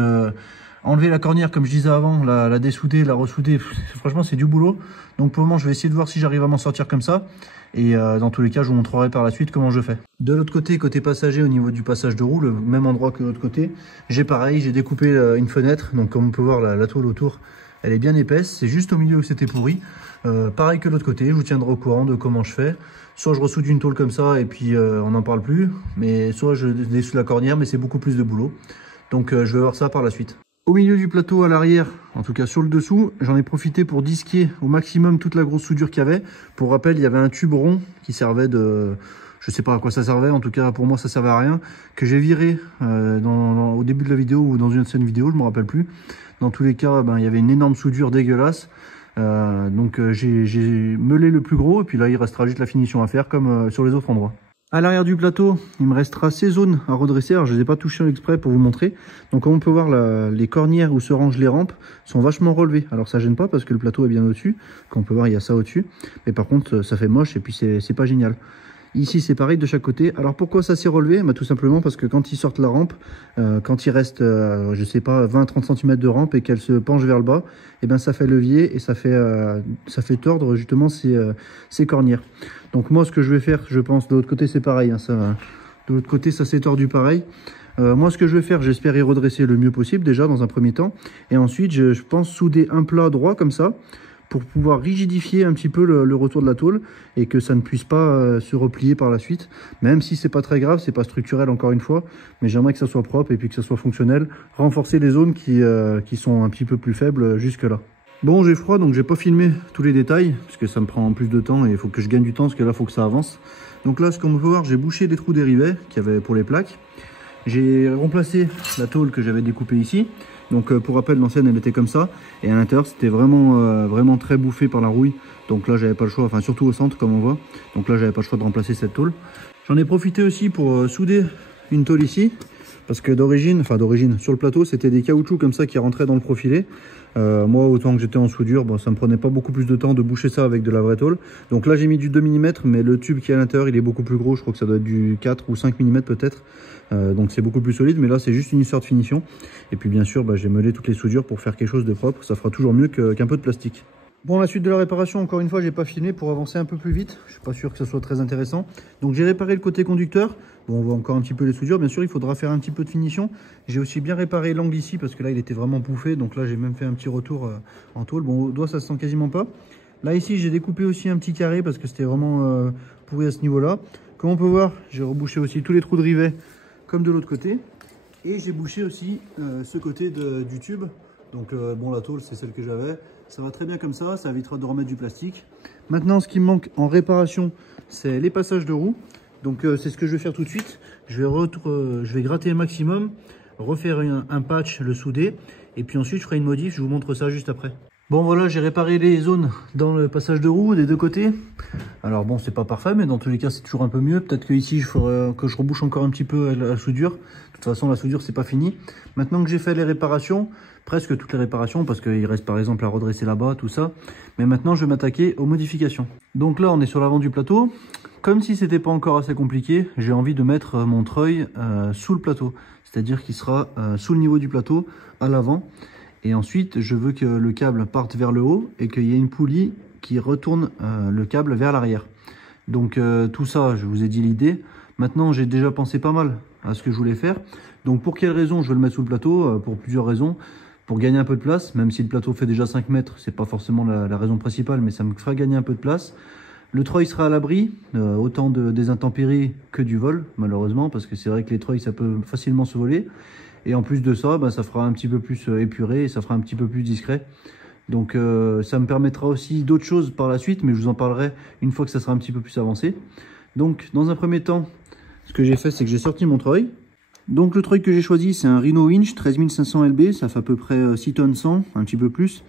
enlever la cornière, comme je disais avant, la dessouder, la ressouder, franchement c'est du boulot. Donc pour le moment je vais essayer de voir si j'arrive à m'en sortir comme ça. Et dans tous les cas je vous montrerai par la suite comment je fais. De l'autre côté, côté passager, au niveau du passage de roue, le même endroit que de l'autre côté, j'ai pareil, j'ai découpé une fenêtre. Donc comme on peut voir, la tôle autour, elle est bien épaisse. C'est juste au milieu où c'était pourri. Pareil que de l'autre côté, je vous tiendrai au courant de comment je fais. Soit je ressoude une tôle comme ça et puis on n'en parle plus. Mais soit je dessoude la cornière, mais c'est beaucoup plus de boulot. Donc je vais voir ça par la suite. Au milieu du plateau à l'arrière, en tout cas sur le dessous, j'en ai profité pour disquer au maximum toute la grosse soudure qu'il y avait. Pour rappel, il y avait un tube rond qui servait de... Je sais pas à quoi ça servait, en tout cas pour moi ça servait à rien, que j'ai viré au début de la vidéo ou dans une ancienne vidéo, je me rappelle plus. Dans tous les cas, il y avait une énorme soudure dégueulasse. Donc j'ai meulé le plus gros et puis là il restera juste la finition à faire comme sur les autres endroits. À l'arrière du plateau, il me restera ces zones à redresser. Alors, je ne les ai pas touchées exprès pour vous montrer. Donc, comme on peut voir, les cornières où se rangent les rampes sont vachement relevées. Alors, ça gêne pas parce que le plateau est bien au-dessus. Comme on peut voir, il y a ça au-dessus. Mais par contre, ça fait moche et puis c'est pas génial. Ici, c'est pareil de chaque côté. Alors, pourquoi ça s'est relevé? Tout simplement parce que quand ils sortent la rampe, quand il reste, je sais pas, 20-30 cm de rampe et qu'elle se penche vers le bas, et ben ça fait levier et ça fait tordre justement ces cornières. Donc moi, ce que je vais faire, je pense, de l'autre côté, c'est pareil. De l'autre côté, ça s'est tordu pareil. Moi, ce que je vais faire, j'espère y redresser le mieux possible déjà dans un premier temps. Et ensuite, je pense souder un plat droit comme ça, pour pouvoir rigidifier un petit peu le retour de la tôle et que ça ne puisse pas se replier par la suite, même si c'est pas très grave, c'est pas structurel encore une fois, mais j'aimerais que ça soit propre et puis que ça soit fonctionnel, renforcer les zones qui sont un petit peu plus faibles jusque là. Bon, j'ai froid donc j'ai pas filmé tous les détails parce que ça me prend plus de temps et il faut que je gagne du temps parce que là il faut que ça avance. Donc là, ce qu'on peut voir, j'ai bouché les trous des rivets qu'il y avait pour les plaques. J'ai remplacé la tôle que j'avais découpée ici. Donc pour rappel, l'ancienne elle était comme ça et à l'intérieur c'était vraiment très bouffé par la rouille. Donc là j'avais pas le choix, enfin surtout au centre comme on voit. Donc là j'avais pas le choix de remplacer cette tôle. J'en ai profité aussi pour souder une tôle ici. Parce que d'origine, sur le plateau c'était des caoutchoucs comme ça qui rentraient dans le profilé. Moi autant que j'étais en soudure, ça me prenait pas beaucoup plus de temps de boucher ça avec de la vraie tôle. Donc là j'ai mis du 2 mm mais le tube qui est à l'intérieur il est beaucoup plus gros, je crois que ça doit être du 4 ou 5 mm peut-être. Donc c'est beaucoup plus solide, mais là c'est juste une histoire de finition. Et puis bien sûr j'ai meulé toutes les soudures pour faire quelque chose de propre, ça fera toujours mieux qu'un peu de plastique. Bon, la suite de la réparation, encore une fois, j'ai pas filmé pour avancer un peu plus vite. Je suis pas sûr que ça soit très intéressant. Donc j'ai réparé le côté conducteur. Bon, on voit encore un petit peu les soudures. Bien sûr, il faudra faire un petit peu de finition. J'ai aussi bien réparé l'angle ici parce que là, il était vraiment bouffé. Donc là, j'ai même fait un petit retour en tôle. Bon, au doigt, ça se sent quasiment pas. Là, ici, j'ai découpé aussi un petit carré parce que c'était vraiment pourri à ce niveau-là. Comme on peut voir, j'ai rebouché aussi tous les trous de rivet comme de l'autre côté. Et j'ai bouché aussi ce côté du tube. Donc bon, la tôle, c'est celle que j'avais. Ça va très bien comme ça évitera de remettre du plastique. Maintenant, ce qui me manque en réparation, c'est les passages de roues. Donc c'est ce que je vais faire tout de suite. Je vais gratter un maximum, refaire un patch, le souder, et puis ensuite je ferai une modif, je vous montre ça juste après. Bon voilà, j'ai réparé les zones dans le passage de roue des deux côtés. Alors bon, c'est pas parfait, mais dans tous les cas c'est toujours un peu mieux. Peut-être que ici il faudrait que je rebouche encore un petit peu la soudure. De toute façon la soudure c'est pas fini. Maintenant que j'ai fait les réparations, presque toutes les réparations, parce qu'il reste par exemple à redresser là-bas, tout ça. Mais maintenant je vais m'attaquer aux modifications. Donc là on est sur l'avant du plateau. Comme si c'était pas encore assez compliqué, j'ai envie de mettre mon treuil sous le plateau. C'est-à-dire qu'il sera sous le niveau du plateau, à l'avant. Et ensuite, je veux que le câble parte vers le haut et qu'il y ait une poulie qui retourne le câble vers l'arrière. Donc tout ça, je vous ai dit l'idée. Maintenant, j'ai déjà pensé pas mal à ce que je voulais faire. Donc pour quelle raison je veux le mettre sous le plateau? Pour plusieurs raisons. Pour gagner un peu de place, même si le plateau fait déjà 5 mètres, c'est pas forcément la raison principale, mais ça me fera gagner un peu de place. Le treuil sera à l'abri, autant des intempéries que du vol, malheureusement, parce que c'est vrai que les treuils, ça peut facilement se voler. Et en plus de ça, ça fera un petit peu plus épuré et ça fera un petit peu plus discret. Donc ça me permettra aussi d'autres choses par la suite, mais je vous en parlerai une fois que ça sera un petit peu plus avancé. Donc dans un premier temps, ce que j'ai fait, c'est que j'ai sorti mon treuil. Donc le treuil que j'ai choisi, c'est un Rhino Winch 13500 LB, ça fait à peu près 6 tonnes 100, un petit peu plus.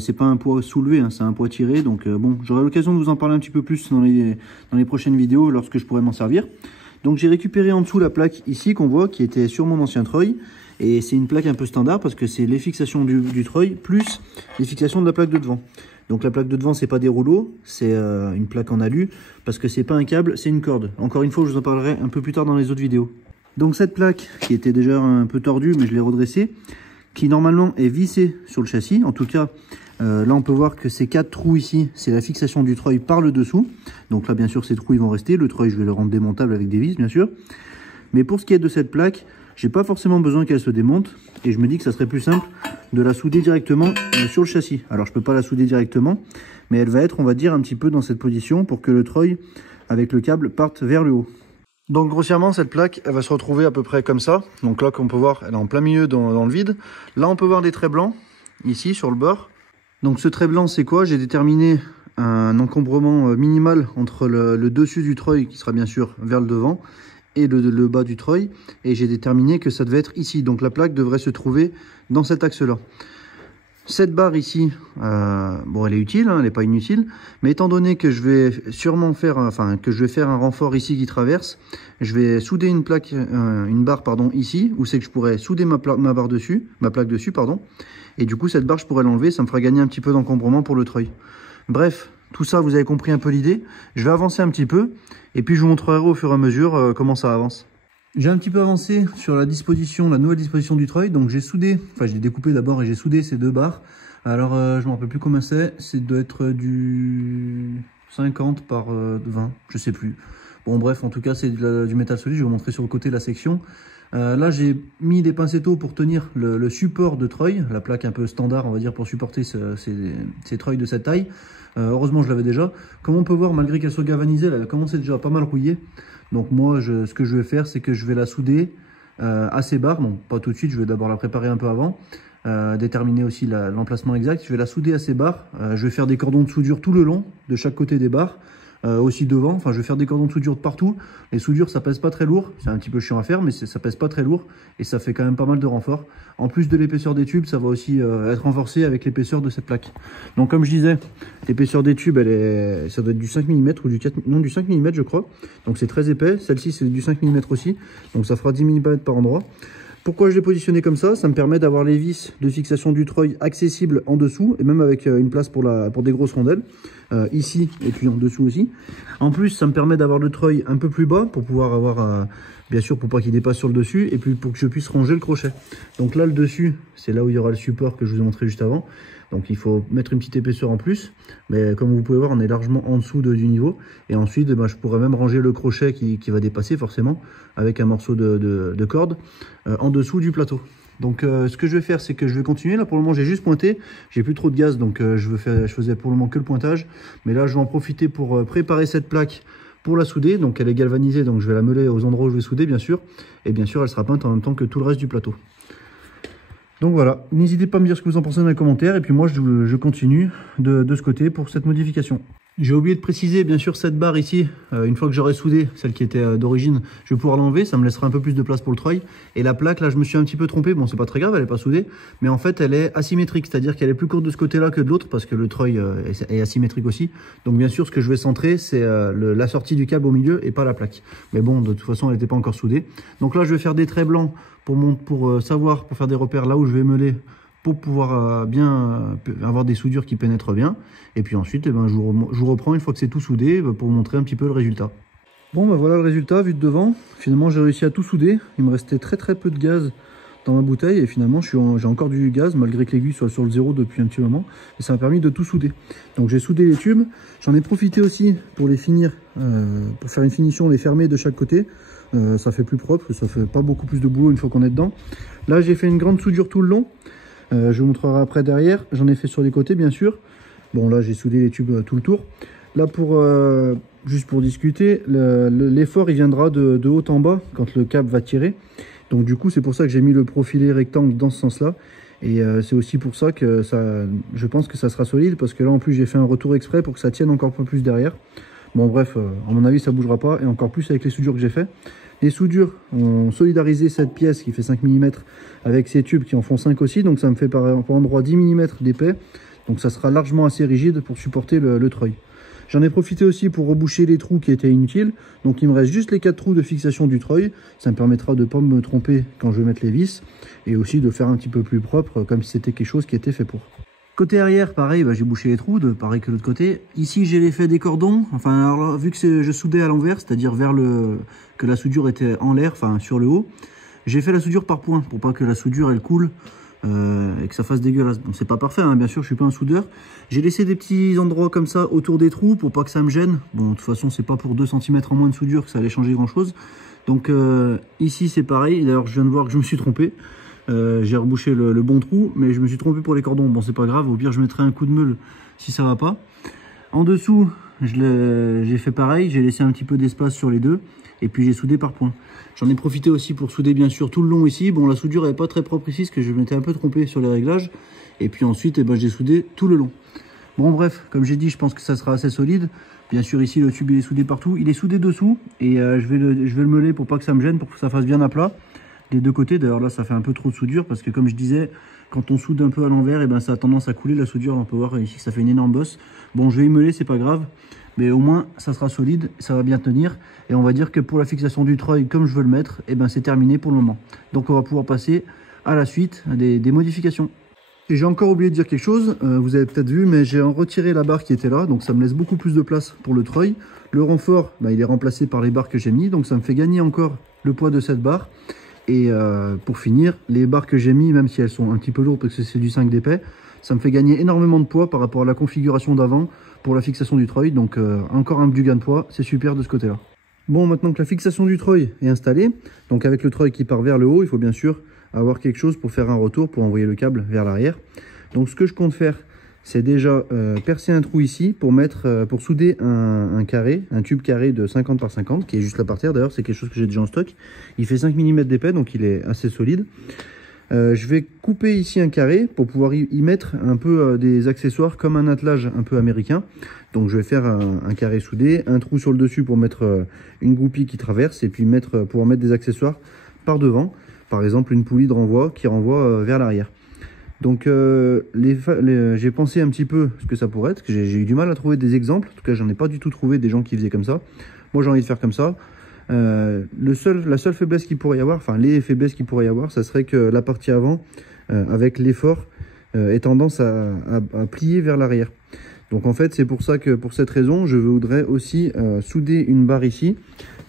C'est pas un poids soulevé, hein, c'est un poids tiré. Donc bon, j'aurai l'occasion de vous en parler un petit peu plus dans les prochaines vidéos lorsque je pourrai m'en servir. Donc j'ai récupéré en dessous la plaque ici qu'on voit qui était sur mon ancien treuil. Et c'est une plaque un peu standard parce que c'est les fixations du treuil plus les fixations de la plaque de devant. Donc la plaque de devant c'est pas des rouleaux, c'est une plaque en alu parce que c'est pas un câble, c'est une corde. Encore une fois, je vous en parlerai un peu plus tard dans les autres vidéos. Donc cette plaque qui était déjà un peu tordue mais je l'ai redressée, qui normalement est vissée sur le châssis. En tout cas, là on peut voir que ces 4 trous ici, c'est la fixation du treuil par le dessous. Donc là bien sûr ces trous ils vont rester, le treuil je vais le rendre démontable avec des vis bien sûr. Mais pour ce qui est de cette plaque, j'ai pas forcément besoin qu'elle se démonte et je me dis que ça serait plus simple de la souder directement sur le châssis. Alors je peux pas la souder directement, mais elle va être, on va dire, un petit peu dans cette position pour que le treuil avec le câble parte vers le haut. Donc grossièrement cette plaque elle va se retrouver à peu près comme ça. Donc là comme on peut voir elle est en plein milieu dans le vide. Là on peut voir des traits blancs ici sur le bord. Donc ce trait blanc c'est quoi? J'ai déterminé un encombrement minimal entre le dessus du treuil qui sera bien sûr vers le devant et le bas du treuil. Et j'ai déterminé que ça devait être ici. Donc la plaque devrait se trouver dans cet axe là. Cette barre ici, bon elle est utile, hein, elle n'est pas inutile, mais étant donné que je vais sûrement faire, que je vais faire un renfort ici qui traverse, je vais souder une barre ici, où c'est que je pourrais souder ma plaque dessus, et du coup cette barre je pourrais l'enlever, ça me fera gagner un petit peu d'encombrement pour le treuil. Bref, tout ça vous avez compris un peu l'idée. Je vais avancer un petit peu, et puis je vous montrerai au fur et à mesure comment ça avance. J'ai un petit peu avancé sur la nouvelle disposition du treuil. Donc j'ai soudé, je l'ai découpé d'abord et j'ai soudé ces 2 barres. Alors je ne me rappelle plus combien c'est doit être du 50 par 20, je sais plus. Bon bref, en tout cas c'est du métal solide, je vais vous montrer sur le côté la section. Là j'ai mis des pincettos pour tenir le support de treuil, la plaque un peu standard on va dire pour supporter ces treuils de cette taille. Heureusement je l'avais déjà. Comme on peut voir, malgré qu'elle soit galvanisée, elle a commencé déjà pas mal rouillé. Donc moi ce que je vais faire c'est que je vais la souder à ces barres, bon pas tout de suite, je vais d'abord la préparer un peu avant, déterminer aussi l'emplacement exact. Je vais la souder à ces barres, je vais faire des cordons de soudure tout le long de chaque côté des barres, aussi devant, je vais faire des cordons de soudure de partout. Les soudures ça pèse pas très lourd, c'est un petit peu chiant à faire mais ça pèse pas très lourd et ça fait quand même pas mal de renfort. En plus de l'épaisseur des tubes, ça va aussi être renforcé avec l'épaisseur de cette plaque. Donc comme je disais, l'épaisseur des tubes ça doit être du 5 mm ou du 5 mm je crois. Donc c'est très épais, celle-ci c'est du 5 mm aussi, donc ça fera 10 mm par endroit. Pourquoi je l'ai positionné comme ça? Ça me permet d'avoir les vis de fixation du treuil accessibles en dessous et même avec une place pour des grosses rondelles ici et puis en dessous aussi. En plus ça me permet d'avoir le treuil un peu plus bas pour pouvoir avoir bien sûr pour pas qu'il dépasse sur le dessus et puis pour que je puisse ranger le crochet. Donc là le dessus c'est là où il y aura le support que je vous ai montré juste avant. Donc il faut mettre une petite épaisseur en plus, mais comme vous pouvez voir on est largement en dessous du niveau. Et ensuite je pourrais même ranger le crochet qui va dépasser forcément avec un morceau de corde en dessous du plateau. Donc ce que je vais faire c'est que je vais continuer. Là pour le moment j'ai juste pointé, j'ai plus trop de gaz donc je faisais pour le moment que le pointage. Mais là je vais en profiter pour préparer cette plaque pour la souder. Donc elle est galvanisée, donc je vais la meuler aux endroits où je vais souder bien sûr. Et bien sûr elle sera peinte en même temps que tout le reste du plateau. Donc voilà, n'hésitez pas à me dire ce que vous en pensez dans les commentaires. Et puis moi je continue de ce côté pour cette modification. J'ai oublié de préciser, bien sûr, cette barre ici, une fois que j'aurai soudé, celle qui était d'origine, je vais pouvoir l'enlever, ça me laissera un peu plus de place pour le treuil. Et la plaque, là, je me suis un petit peu trompé, bon, c'est pas très grave, elle n'est pas soudée, mais en fait, elle est asymétrique, c'est-à-dire qu'elle est plus courte de ce côté-là que de l'autre, parce que le treuil est asymétrique aussi. Donc, bien sûr, ce que je vais centrer, c'est la sortie du câble au milieu et pas la plaque. Mais bon, de toute façon, elle n'était pas encore soudée. Donc là, je vais faire des traits blancs pour savoir, pour faire des repères là où je vais meuler, pour pouvoir bien avoir des soudures qui pénètrent bien. Et puis ensuite, je vous reprends une fois que c'est tout soudé pour vous montrer un petit peu le résultat. Bon, ben voilà le résultat vu de devant. Finalement, j'ai réussi à tout souder. Il me restait très peu de gaz dans ma bouteille et finalement, j'ai encore du gaz malgré que l'aiguille soit sur le zéro depuis un petit moment. Et ça m'a permis de tout souder. Donc j'ai soudé les tubes. J'en ai profité aussi pour les finir, pour faire une finition, les fermer de chaque côté. Ça fait plus propre, ça fait pas beaucoup plus de boulot une fois qu'on est dedans. Là, j'ai fait une grande soudure tout le long. Je vous montrerai après derrière. J'en ai fait sur les côtés, bien sûr. Bon, là, j'ai soudé les tubes tout le tour. Là, juste pour discuter, l'effort, il viendra de haut en bas quand le câble va tirer. Donc, du coup, c'est pour ça que j'ai mis le profilé rectangle dans ce sens-là. Et c'est aussi pour ça que je pense que ça sera solide. Parce que là, en plus, j'ai fait un retour exprès pour que ça tienne encore un peu plus derrière. Bon, bref, à mon avis, ça bougera pas. Et encore plus avec les soudures que j'ai fait. Les soudures ont solidarisé cette pièce qui fait 5 mm avec ces tubes qui en font 5 aussi. Donc ça me fait par endroit 10 mm d'épais. Donc ça sera largement assez rigide pour supporter le treuil. J'en ai profité aussi pour reboucher les trous qui étaient inutiles. Donc il me reste juste les 4 trous de fixation du treuil. Ça me permettra de ne pas me tromper quand je vais mettre les vis. Et aussi de faire un petit peu plus propre comme si c'était quelque chose qui était fait pour. Côté arrière, pareil, j'ai bouché les trous, pareil que l'autre côté. Ici, j'ai l'effet des cordons. Enfin, alors, vu que je soudais à l'envers, c'est-à-dire que la soudure était en l'air, enfin sur le haut, j'ai fait la soudure par points pour pas que la soudure elle coule et que ça fasse dégueulasse. Bon, c'est pas parfait, hein, bien sûr, je suis pas un soudeur. J'ai laissé des petits endroits comme ça autour des trous pour pas que ça me gêne. Bon, de toute façon, c'est pas pour 2 cm en moins de soudure que ça allait changer grand-chose. Donc ici, c'est pareil. D'ailleurs, je viens de voir que je me suis trompé. J'ai rebouché le bon trou, mais je me suis trompé pour les cordons. Bon, c'est pas grave, au pire je mettrai un coup de meule si ça va pas. En dessous, j'ai fait pareil, j'ai laissé un petit peu d'espace sur les deux, et puis j'ai soudé par points. J'en ai profité aussi pour souder bien sûr tout le long ici. Bon, la soudure n'est pas très propre ici, parce que je m'étais un peu trompé sur les réglages. Et puis ensuite, j'ai soudé tout le long. Bon, bref, comme j'ai dit, je pense que ça sera assez solide. Bien sûr, ici, le tube il est soudé partout. Il est soudé dessous, et je vais le meuler pour pas que ça me gêne, pour que ça fasse bien à plat. Les deux côtés, d'ailleurs là ça fait un peu trop de soudure parce que comme je disais, quand on soude un peu à l'envers, et ça a tendance à couler la soudure. On peut voir ici que ça fait une énorme bosse. Bon, je vais y meuler, c'est pas grave, mais au moins ça sera solide, ça va bien tenir. Et on va dire que pour la fixation du treuil comme je veux le mettre, c'est terminé pour le moment. Donc on va pouvoir passer à la suite des modifications. Et j'ai encore oublié de dire quelque chose, vous avez peut-être vu, mais j'ai retiré la barre qui était là, donc ça me laisse beaucoup plus de place pour le treuil. Le renfort, il est remplacé par les barres que j'ai mis, donc ça me fait gagner encore le poids de cette barre. Et pour finir, les barres que j'ai mis, même si elles sont un petit peu lourdes parce que c'est du 5 d'épais, ça me fait gagner énormément de poids par rapport à la configuration d'avant pour la fixation du treuil. Donc encore du gain de poids, c'est super de ce côté-là. Bon, maintenant que la fixation du treuil est installée, donc avec le treuil qui part vers le haut, il faut bien sûr avoir quelque chose pour faire un retour, pour envoyer le câble vers l'arrière. Donc ce que je compte faire, c'est déjà percer un trou ici pour souder un carré, un tube carré de 50 par 50 qui est juste là par terre. D'ailleurs, c'est quelque chose que j'ai déjà en stock. Il fait 5 mm d'épais, donc il est assez solide. Je vais couper ici un carré pour pouvoir y mettre un peu des accessoires comme un attelage un peu américain. Donc je vais faire un carré soudé, un trou sur le dessus pour mettre une goupille qui traverse et puis pouvoir mettre des accessoires par devant. Par exemple, une poulie de renvoi qui renvoie vers l'arrière. Donc j'ai pensé un petit peu ce que ça pourrait être, parce que j'ai eu du mal à trouver des exemples. En tout cas, j'en ai pas du tout trouvé des gens qui faisaient comme ça. Moi, j'ai envie de faire comme ça. La seule faiblesse qu'il pourrait y avoir, enfin les faiblesses qu'il pourrait y avoir, ça serait que la partie avant, avec l'effort, ait tendance à plier vers l'arrière. Donc en fait, c'est pour ça que pour cette raison, je voudrais aussi souder une barre ici,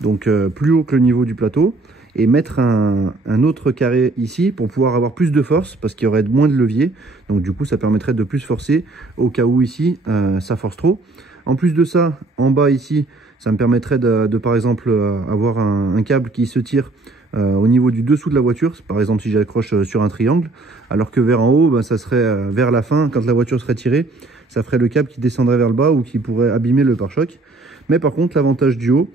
donc plus haut que le niveau du plateau, et mettre un autre carré ici pour pouvoir avoir plus de force parce qu'il y aurait moins de levier. Donc du coup ça permettrait de plus forcer au cas où ici ça force trop. En plus de ça, en bas ici, ça me permettrait de par exemple avoir un câble qui se tire au niveau du dessous de la voiture. Par exemple si j'accroche sur un triangle, alors que vers en haut, ça serait vers la fin, quand la voiture serait tirée, ça ferait le câble qui descendrait vers le bas ou qui pourrait abîmer le pare-choc. Mais par contre l'avantage du haut,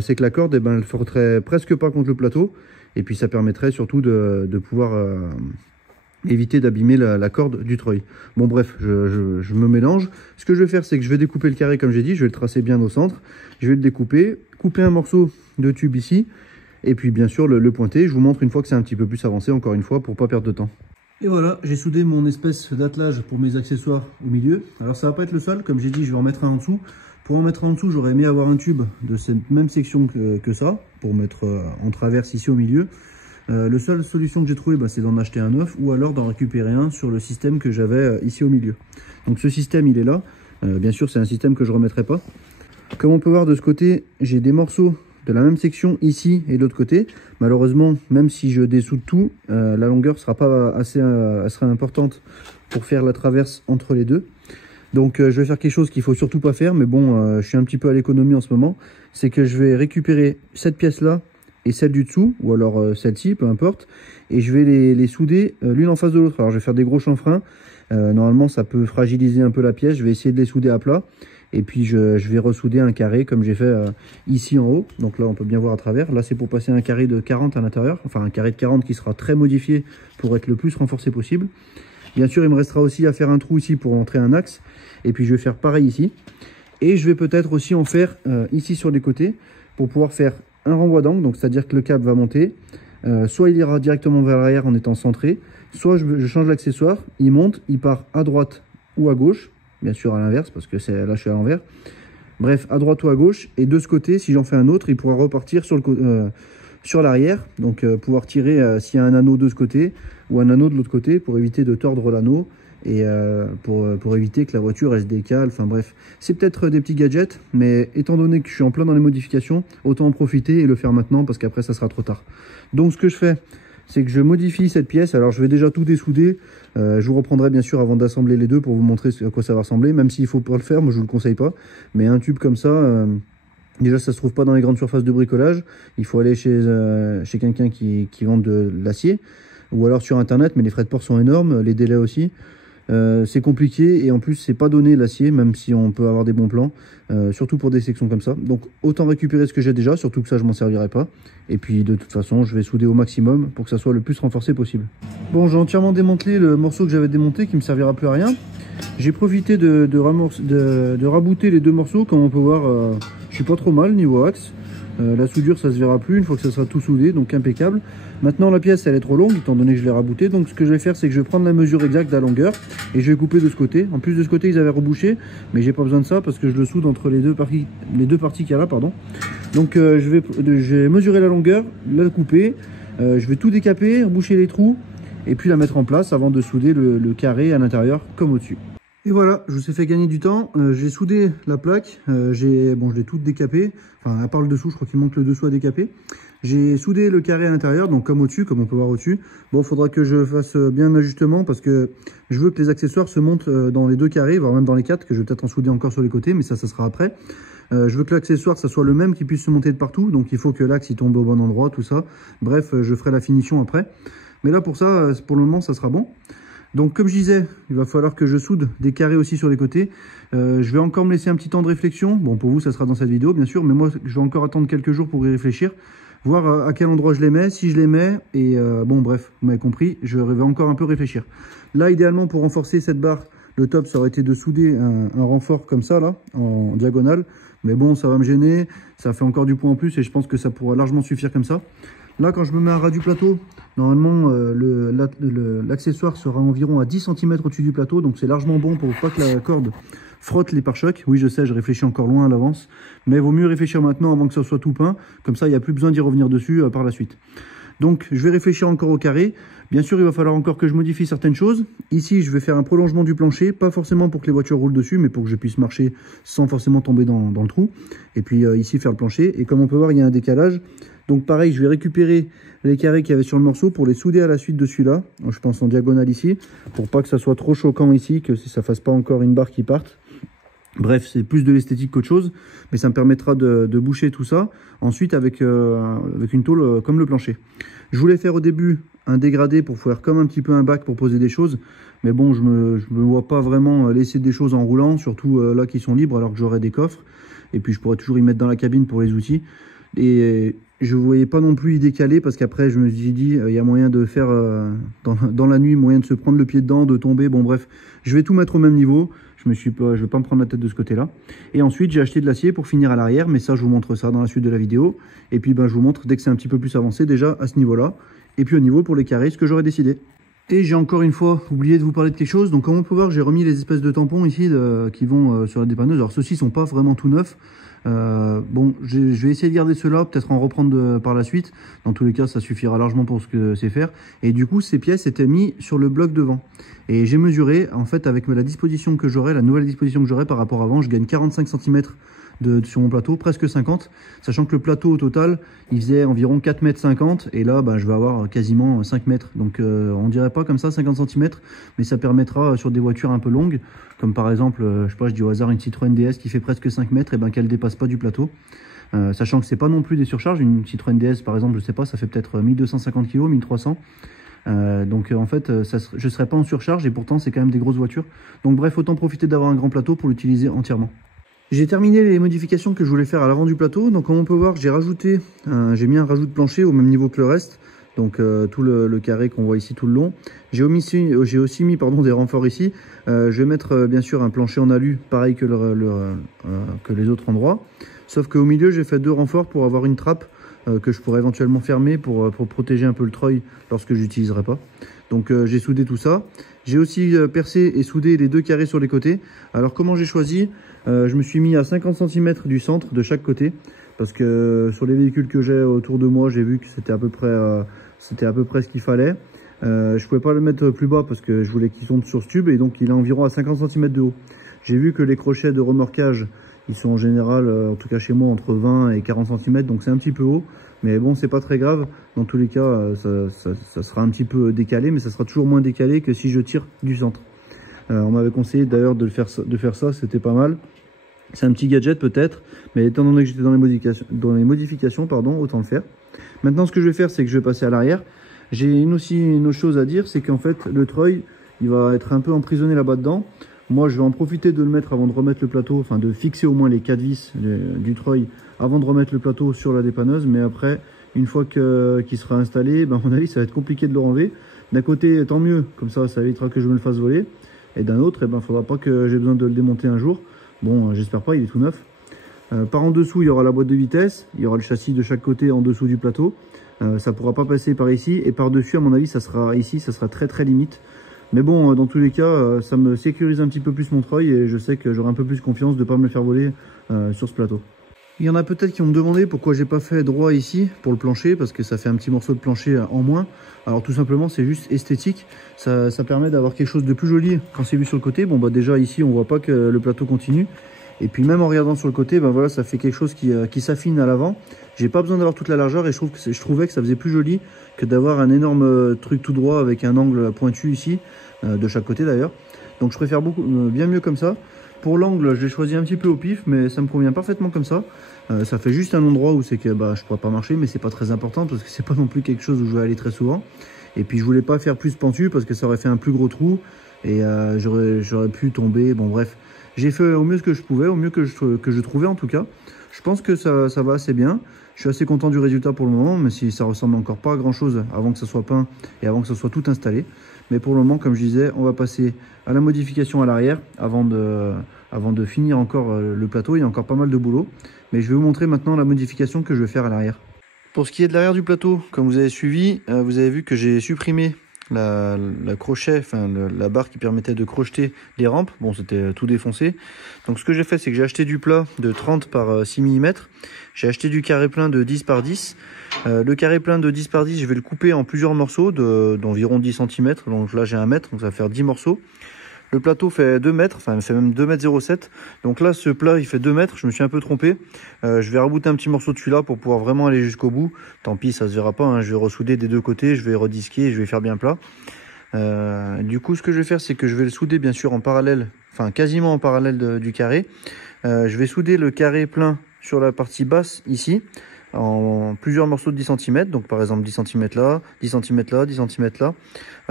c'est que la corde, elle ne frotterait presque pas contre le plateau. Et puis ça permettrait surtout de pouvoir éviter d'abîmer la corde du treuil. Bon bref, je me mélange. Ce que je vais faire, c'est que je vais découper le carré comme j'ai dit, je vais le tracer bien au centre. Je vais le découper, couper un morceau de tube ici, et puis bien sûr le pointer. Je vous montre une fois que c'est un petit peu plus avancé, encore une fois, pour pas perdre de temps. Et voilà, j'ai soudé mon espèce d'attelage pour mes accessoires au milieu. Alors ça va pas être le seul, comme j'ai dit, je vais en mettre un en dessous. Pour en mettre un en dessous, j'aurais aimé avoir un tube de cette même section que ça, pour mettre en traverse ici au milieu. La seule solution que j'ai trouvée, c'est d'en acheter un neuf, ou alors d'en récupérer un sur le système que j'avais ici au milieu. Donc ce système, il est là. Bien sûr, c'est un système que je ne remettrai pas. Comme on peut voir de ce côté, j'ai des morceaux de la même section ici et de l'autre côté. Malheureusement, même si je dessoude tout, la longueur ne sera pas assez elle sera importante pour faire la traverse entre les deux. Donc je vais faire quelque chose qu'il ne faut surtout pas faire, mais bon, je suis un petit peu à l'économie en ce moment. C'est que je vais récupérer cette pièce-là et celle du dessous, ou alors celle-ci, peu importe, et je vais les souder l'une en face de l'autre. Alors je vais faire des gros chanfreins. Normalement, ça peut fragiliser un peu la pièce. Je vais essayer de les souder à plat. Et puis je vais ressouder un carré comme j'ai fait ici en haut. Donc là on peut bien voir à travers. Là c'est pour passer un carré de 40 à l'intérieur. Enfin un carré de 40 qui sera très modifié pour être le plus renforcé possible. Bien sûr il me restera aussi à faire un trou ici pour entrer un axe. Et puis je vais faire pareil ici. Et je vais peut-être aussi en faire ici sur les côtés pour pouvoir faire un renvoi d'angle. Donc c'est à dire que le câble va monter. Soit il ira directement vers l'arrière en étant centré. Soit je change l'accessoire. Il monte, il part à droite ou à gauche. Bien sûr à l'inverse, parce que là je suis à l'envers. Bref, à droite ou à gauche. Et de ce côté, si j'en fais un autre, il pourra repartir sur l'arrière. Donc pouvoir tirer s'il y a un anneau de ce côté ou un anneau de l'autre côté pour éviter de tordre l'anneau. Et pour éviter que la voiture elle se décale. Enfin bref, c'est peut-être des petits gadgets. Mais étant donné que je suis en plein dans les modifications, autant en profiter et le faire maintenant parce qu'après ça sera trop tard. Donc ce que je fais, c'est que je modifie cette pièce. Alors je vais déjà tout dessouder. Je vous reprendrai bien sûr avant d'assembler les deux pour vous montrer à quoi ça va ressembler. Même s'il faut pas le faire, moi je vous le conseille pas. Mais un tube comme ça, déjà ça se trouve pas dans les grandes surfaces de bricolage. Il faut aller chez quelqu'un qui vend de l'acier. Ou alors sur internet, mais les frais de port sont énormes, les délais aussi. C'est compliqué et en plus c'est pas donné l'acier, même si on peut avoir des bons plans, surtout pour des sections comme ça. Donc autant récupérer ce que j'ai déjà, surtout que ça je m'en servirai pas. Et puis de toute façon je vais souder au maximum pour que ça soit le plus renforcé possible. Bon, j'ai entièrement démantelé le morceau que j'avais démonté qui me servira plus à rien. J'ai profité de rabooter les deux morceaux. Comme on peut voir, je suis pas trop mal niveau axe. La soudure ça se verra plus une fois que ça sera tout soudé, donc impeccable. Maintenant la pièce elle est trop longue étant donné que je l'ai raboutée, donc ce que je vais faire c'est que je vais prendre la mesure exacte de la longueur et je vais couper de ce côté. En plus de ce côté ils avaient rebouché, mais j'ai pas besoin de ça parce que je le soude entre les deux parties qu'il y a là, pardon. Donc je vais mesurer la longueur, la couper, je vais tout décaper, reboucher les trous et puis la mettre en place avant de souder le carré à l'intérieur comme au-dessus. Et voilà, je vous ai fait gagner du temps. J'ai soudé la plaque, je l'ai toute décapé, enfin à part le dessous, je crois qu'il manque le dessous à décaper. J'ai soudé le carré à l'intérieur, donc comme au-dessus, comme on peut voir au-dessus. Bon, il faudra que je fasse bien un ajustement parce que je veux que les accessoires se montent dans les deux carrés, voire même dans les quatre, que je vais peut-être en souder encore sur les côtés, mais ça sera après. Je veux que l'accessoire, ça soit le même, qui puisse se monter de partout, donc il faut que l'axe il tombe au bon endroit, tout ça. Bref, je ferai la finition après. Mais là, pour ça, pour le moment, ça sera bon. Donc comme je disais, il va falloir que je soude des carrés aussi sur les côtés. Je vais encore me laisser un petit temps de réflexion. Bon, pour vous, ça sera dans cette vidéo, bien sûr, mais moi, je vais encore attendre quelques jours pour y réfléchir. Voir à quel endroit je les mets, si je les mets. Et bon, bref, vous m'avez compris, je vais encore un peu réfléchir. Là, idéalement, pour renforcer cette barre, le top, ça aurait été de souder un renfort comme ça, là, en diagonale. Mais bon, ça va me gêner. Ça fait encore du poids en plus et je pense que ça pourra largement suffire comme ça. Là, quand je me mets à ras du plateau, normalement, l'accessoire sera environ à 10 cm au-dessus du plateau. Donc, c'est largement bon pour pas que la corde frotte les pare-chocs. Oui, je sais, je réfléchis encore loin à l'avance. Mais il vaut mieux réfléchir maintenant avant que ça soit tout peint. Comme ça, il n'y a plus besoin d'y revenir dessus par la suite. Donc, je vais réfléchir encore au carré. Bien sûr, il va falloir encore que je modifie certaines choses. Ici, je vais faire un prolongement du plancher. Pas forcément pour que les voitures roulent dessus, mais pour que je puisse marcher sans forcément tomber dans le trou. Et puis, ici, faire le plancher. Et comme on peut voir, il y a un décalage. Donc pareil, je vais récupérer les carrés qu'il y avait sur le morceau pour les souder à la suite de celui-là. Je pense en diagonale ici, pour pas que ça soit trop choquant ici, que ça fasse pas encore une barre qui parte. Bref, c'est plus de l'esthétique qu'autre chose, mais ça me permettra de boucher tout ça. Ensuite, avec une tôle comme le plancher. Je voulais faire au début un dégradé pour faire comme un petit peu un bac pour poser des choses. Mais bon, je me vois pas vraiment laisser des choses en roulant, surtout là qui sont libres alors que j'aurai des coffres. Et puis je pourrais toujours y mettre dans la cabine pour les outils. Et je ne voyais pas non plus y décaler parce qu'après je me suis dit il y a moyen de faire dans la nuit, moyen de se prendre le pied dedans, de tomber, bon bref, je vais tout mettre au même niveau, je vais pas me prendre la tête de ce côté là. Et ensuite j'ai acheté de l'acier pour finir à l'arrière, mais ça je vous montre ça dans la suite de la vidéo. Et puis je vous montre dès que c'est un petit peu plus avancé déjà à ce niveau là, et puis au niveau pour les carrés, ce que j'aurais décidé. Et j'ai encore une fois oublié de vous parler de quelque chose. Donc comme on peut voir, j'ai remis les espèces de tampons ici qui vont sur la dépanneuse. Alors ceux-ci sont pas vraiment tout neufs. Bon, je vais essayer de garder ceux-là, peut-être en reprendre par la suite. Dans tous les cas, ça suffira largement pour ce que c'est faire. Et du coup, ces pièces étaient mises sur le bloc devant. Et j'ai mesuré, en fait, avec la disposition que j'aurai, la nouvelle disposition que j'aurai par rapport à avant, je gagne 45 cm sur mon plateau, presque 50, sachant que le plateau au total il faisait environ 4,50 m, et là je vais avoir quasiment 5 mètres, donc on dirait pas comme ça 50 cm, mais ça permettra sur des voitures un peu longues, comme par exemple je sais pas, je dis au hasard une Citroën DS qui fait presque 5 mètres, et qu'elle dépasse pas du plateau, sachant que c'est pas non plus des surcharges. Une Citroën DS par exemple, je sais pas, ça fait peut-être 1250 kg, 1300. Donc en fait je ne serais pas en surcharge, et pourtant c'est quand même des grosses voitures. Donc bref, autant profiter d'avoir un grand plateau pour l'utiliser entièrement. J'ai terminé les modifications que je voulais faire à l'avant du plateau. Donc comme on peut voir, j'ai mis un rajout de plancher au même niveau que le reste. Donc tout le carré qu'on voit ici tout le long. J'ai aussi mis des renforts ici. Je vais mettre bien sûr un plancher en alu, pareil que les autres endroits. Sauf qu'au milieu, j'ai fait 2 renforts pour avoir une trappe que je pourrais éventuellement fermer pour protéger un peu le treuil lorsque je n'utiliserai pas. Donc j'ai soudé tout ça. J'ai aussi percé et soudé les 2 carrés sur les côtés. Alors comment j'ai choisi? Je me suis mis à 50 cm du centre de chaque côté, parce que sur les véhicules que j'ai autour de moi, j'ai vu que c'était à peu près ce qu'il fallait. Je pouvais pas le mettre plus bas parce que je voulais qu'il tombe sur ce tube, et donc il est environ à 50 cm de haut. J'ai vu que les crochets de remorquage, ils sont en général, en tout cas chez moi, entre 20 et 40 cm, donc c'est un petit peu haut. Mais bon, c'est pas très grave. Dans tous les cas, ça sera un petit peu décalé, mais ça sera toujours moins décalé que si je tire du centre. On m'avait conseillé d'ailleurs de faire ça, c'était pas mal. C'est un petit gadget peut-être, mais étant donné que j'étais dans les modifications, autant le faire. Maintenant, ce que je vais faire, c'est que je vais passer à l'arrière. J'ai aussi une autre chose à dire, c'est qu'en fait, le treuil, il va être un peu emprisonné là-bas dedans. Moi, je vais en profiter de le mettre avant de remettre le plateau, enfin de fixer au moins les 4 vis du treuil avant de remettre le plateau sur la dépanneuse. Mais après, une fois qu'il sera installé, à mon avis, ça va être compliqué de le renlever. D'un côté, tant mieux, comme ça évitera que je me le fasse voler. Et d'un autre, faudra pas que j'ai besoin de le démonter un jour. Bon, j'espère pas, il est tout neuf. Par en dessous, il y aura la boîte de vitesse, il y aura le châssis de chaque côté en dessous du plateau. Ça pourra pas passer par ici, et par dessus, à mon avis, ça sera très limite. Mais bon, dans tous les cas, ça me sécurise un petit peu plus mon treuil, et je sais que j'aurai un peu plus confiance de ne pas me le faire voler sur ce plateau. Il y en a peut-être qui ont me demandé pourquoi j'ai pas fait droit ici pour le plancher, parce que ça fait un petit morceau de plancher en moins. Alors tout simplement, c'est juste esthétique, ça permet d'avoir quelque chose de plus joli quand c'est vu sur le côté. Bon déjà ici on voit pas que le plateau continue, et puis même en regardant sur le côté, voilà, ça fait quelque chose qui s'affine à l'avant. J'ai pas besoin d'avoir toute la largeur, et je trouvais que ça faisait plus joli que d'avoir un énorme truc tout droit avec un angle pointu ici, de chaque côté d'ailleurs. Donc je préfère bien mieux comme ça. Pour l'angle, je l'ai choisi un petit peu au pif, mais ça me convient parfaitement comme ça. Ça fait juste un endroit où c'est que je pourrais pas marcher, mais c'est pas très important parce que c'est pas non plus quelque chose où je vais aller très souvent. Et puis je voulais pas faire plus pentu parce que ça aurait fait un plus gros trou, et j'aurais pu tomber. Bon bref, j'ai fait au mieux ce que je pouvais, au mieux que je trouvais en tout cas. Je pense que ça va assez bien. Je suis assez content du résultat pour le moment, même si ça ressemble encore pas à grand chose avant que ça soit peint et avant que ça soit tout installé. Mais pour le moment, comme je disais, on va passer à la modification à l'arrière avant de finir encore le plateau. Il y a encore pas mal de boulot, mais je vais vous montrer maintenant la modification que je vais faire à l'arrière. Pour ce qui est de l'arrière du plateau, comme vous avez suivi, vous avez vu que j'ai supprimé la barre qui permettait de crocheter les rampes. Bon, c'était tout défoncé. Donc ce que j'ai fait, c'est que j'ai acheté du plat de 30 par 6 mm. J'ai acheté du carré plein de 10 par 10. Le carré plein de 10 par 10, je vais le couper en plusieurs morceaux d'environ 10 cm. Donc là, j'ai 1 mètre, donc ça va faire 10 morceaux. Le plateau fait 2 mètres, enfin il fait même 2,07 m. Donc là, ce plat, il fait 2 mètres. Je me suis un peu trompé. Je vais rabouter un petit morceau de celui-là pour pouvoir vraiment aller jusqu'au bout. Tant pis, ça se verra pas, hein. Je vais ressouder des deux côtés, je vais redisquer, je vais faire bien plat. Du coup, ce que je vais faire, c'est que je vais le souder bien sûr en parallèle, enfin quasiment en parallèle du carré. Je vais souder le carré plein sur la partie basse ici. en plusieurs morceaux de 10 cm. Donc par exemple 10 cm là, 10 cm là, 10 cm là.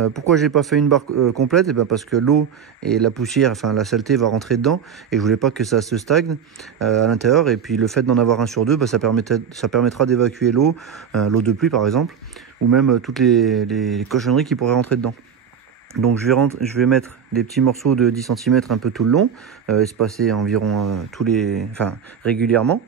Pourquoi j'ai pas fait une barre complète? Et bien parce que l'eau et la poussière, enfin la saleté va rentrer dedans et je voulais pas que ça se stagne à l'intérieur. Et puis le fait d'en avoir un sur deux, ça permettra d'évacuer l'eau, l'eau de pluie par exemple, ou même toutes les cochonneries qui pourraient rentrer dedans. Donc je vais mettre des petits morceaux de 10 cm un peu tout le long, espacés environ régulièrement.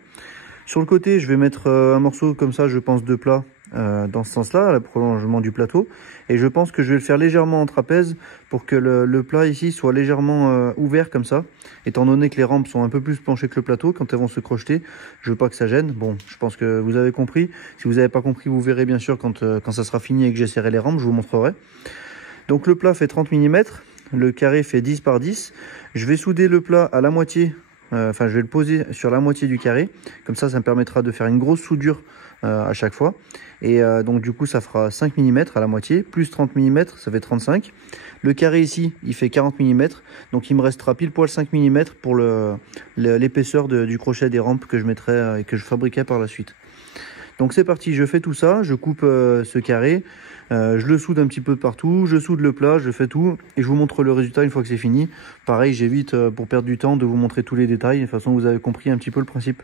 Sur le côté, je vais mettre un morceau comme ça, je pense, de plat dans ce sens-là, le prolongement du plateau. Et je pense que je vais le faire légèrement en trapèze pour que le plat ici soit légèrement ouvert comme ça. Étant donné que les rampes sont un peu plus penchées que le plateau, quand elles vont se crocheter, je veux pas que ça gêne. Bon, je pense que vous avez compris. Si vous n'avez pas compris, vous verrez bien sûr quand ça sera fini et que j'essaierai les rampes, je vous montrerai. Donc le plat fait 30 mm, le carré fait 10 par 10. Je vais souder le plat à la moitié, je vais le poser sur la moitié du carré. Comme ça me permettra de faire une grosse soudure à chaque fois. Et donc du coup, ça fera 5 mm à la moitié, plus 30 mm, ça fait 35. Le carré ici, il fait 40 mm. Donc il me restera pile poil 5 mm pour l'épaisseur du crochet des rampes que je mettrai et que je fabriquerai par la suite. Donc c'est parti, je fais tout ça, je coupe ce carré, je le soude un petit peu partout, je soude le plat, je fais tout et je vous montre le résultat une fois que c'est fini. Pareil, j'évite pour perdre du temps de vous montrer tous les détails, de toute façon vous avez compris un petit peu le principe.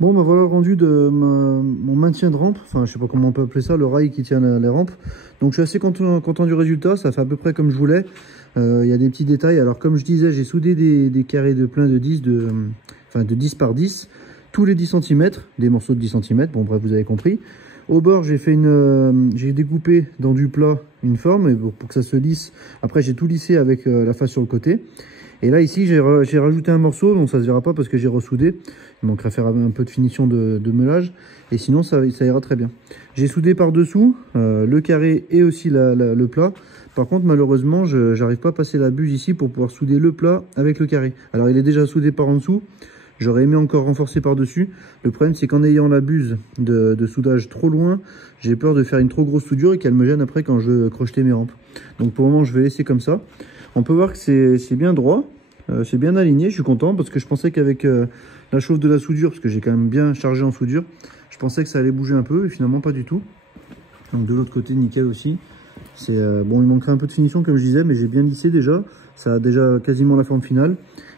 Bon, voilà le rendu de mon maintien de rampe, enfin je sais pas comment on peut appeler ça, le rail qui tient les rampes. Donc je suis assez content du résultat, ça fait à peu près comme je voulais. Il y a des petits détails, alors comme je disais, j'ai soudé des carrés de plein de 10, de 10 par 10. Tous les 10 cm, des morceaux de 10 cm, bon bref vous avez compris. Au bord j'ai découpé dans du plat une forme pour que ça se lisse. Après j'ai tout lissé avec la face sur le côté. Et là ici j'ai rajouté un morceau, donc ça se verra pas parce que j'ai ressoudé. Il manquerait à faire un peu de finition de meulage. Et sinon ça ira très bien. J'ai soudé par dessous le carré et aussi le plat. Par contre malheureusement j'arrive pas à passer la buse ici pour pouvoir souder le plat avec le carré. Alors il est déjà soudé par en dessous. J'aurais aimé encore renforcer par-dessus. Le problème, c'est qu'en ayant la buse de soudage trop loin, j'ai peur de faire une trop grosse soudure et qu'elle me gêne après quand je veux crocheter mes rampes. Donc pour le moment, je vais laisser comme ça. On peut voir que c'est bien droit, c'est bien aligné. Je suis content parce que je pensais qu'avec la chauffe de la soudure, parce que j'ai quand même bien chargé en soudure, je pensais que ça allait bouger un peu et finalement pas du tout. Donc de l'autre côté, nickel aussi. Bon, il manquerait un peu de finition comme je disais, mais j'ai bien lissé déjà. Ça a déjà quasiment la forme finale.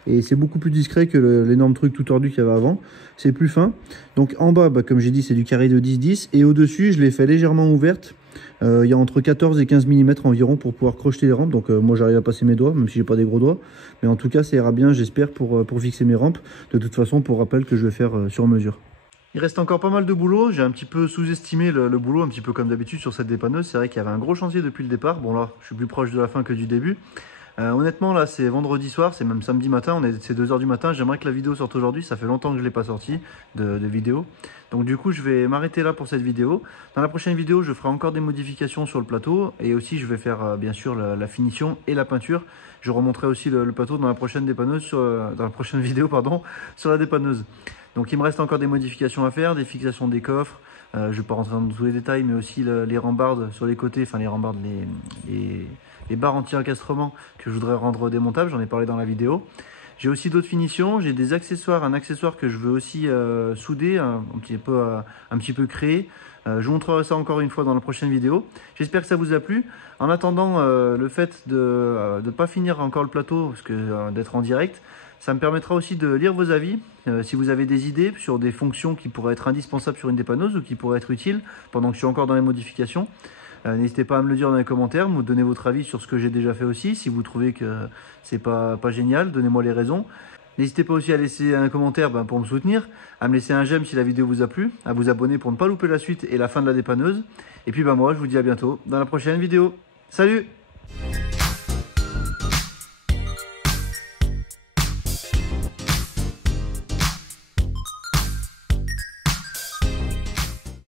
Et c'est beaucoup plus discret que l'énorme truc tout tordu qu'il y avait avant. C'est plus fin. Donc en bas, comme j'ai dit, c'est du carré de 10-10. Et au-dessus, je l'ai fait légèrement ouverte. Il y a entre 14 et 15 mm environ pour pouvoir crocheter les rampes. Donc moi, j'arrive à passer mes doigts, même si j'ai pas des gros doigts. Mais en tout cas, ça ira bien, j'espère, pour fixer mes rampes. De toute façon, pour rappel que je vais faire sur mesure. Il reste encore pas mal de boulot. J'ai un petit peu sous-estimé le boulot, un petit peu comme d'habitude sur cette dépanneuse. C'est vrai qu'il y avait un gros chantier depuis le départ. Bon là, je suis plus proche de la fin que du début. Honnêtement, là, c'est vendredi soir, c'est même samedi matin, c'est 2 h du matin. J'aimerais que la vidéo sorte aujourd'hui, ça fait longtemps que je ne l'ai pas sortie de vidéo. Donc du coup, je vais m'arrêter là pour cette vidéo. Dans la prochaine vidéo, je ferai encore des modifications sur le plateau. Et aussi, je vais faire bien sûr la finition et la peinture. Je remonterai aussi le plateau dans la prochaine dépanneuse, dans la prochaine vidéo, pardon, sur la dépanneuse. Donc il me reste encore des modifications à faire, des fixations des coffres. Je ne vais pas rentrer dans tous les détails, mais aussi les rambardes sur les côtés, enfin les rambardes, les barres anti-encastrement que je voudrais rendre démontables, j'en ai parlé dans la vidéo. J'ai aussi d'autres finitions, j'ai des accessoires, un accessoire que je veux aussi souder, un petit peu créer. Je vous montrerai ça encore une fois dans la prochaine vidéo. J'espère que ça vous a plu. En attendant, le fait de ne pas finir encore le plateau, parce que d'être en direct, ça me permettra aussi de lire vos avis. Si vous avez des idées sur des fonctions qui pourraient être indispensables sur une dépanneuse ou qui pourraient être utiles pendant que je suis encore dans les modifications. N'hésitez pas à me le dire dans les commentaires, me donner votre avis sur ce que j'ai déjà fait aussi. Si vous trouvez que c'est pas génial, donnez-moi les raisons. N'hésitez pas aussi à laisser un commentaire pour me soutenir, à me laisser un j'aime si la vidéo vous a plu, à vous abonner pour ne pas louper la suite et la fin de la dépanneuse. Et puis moi, je vous dis à bientôt dans la prochaine vidéo. Salut!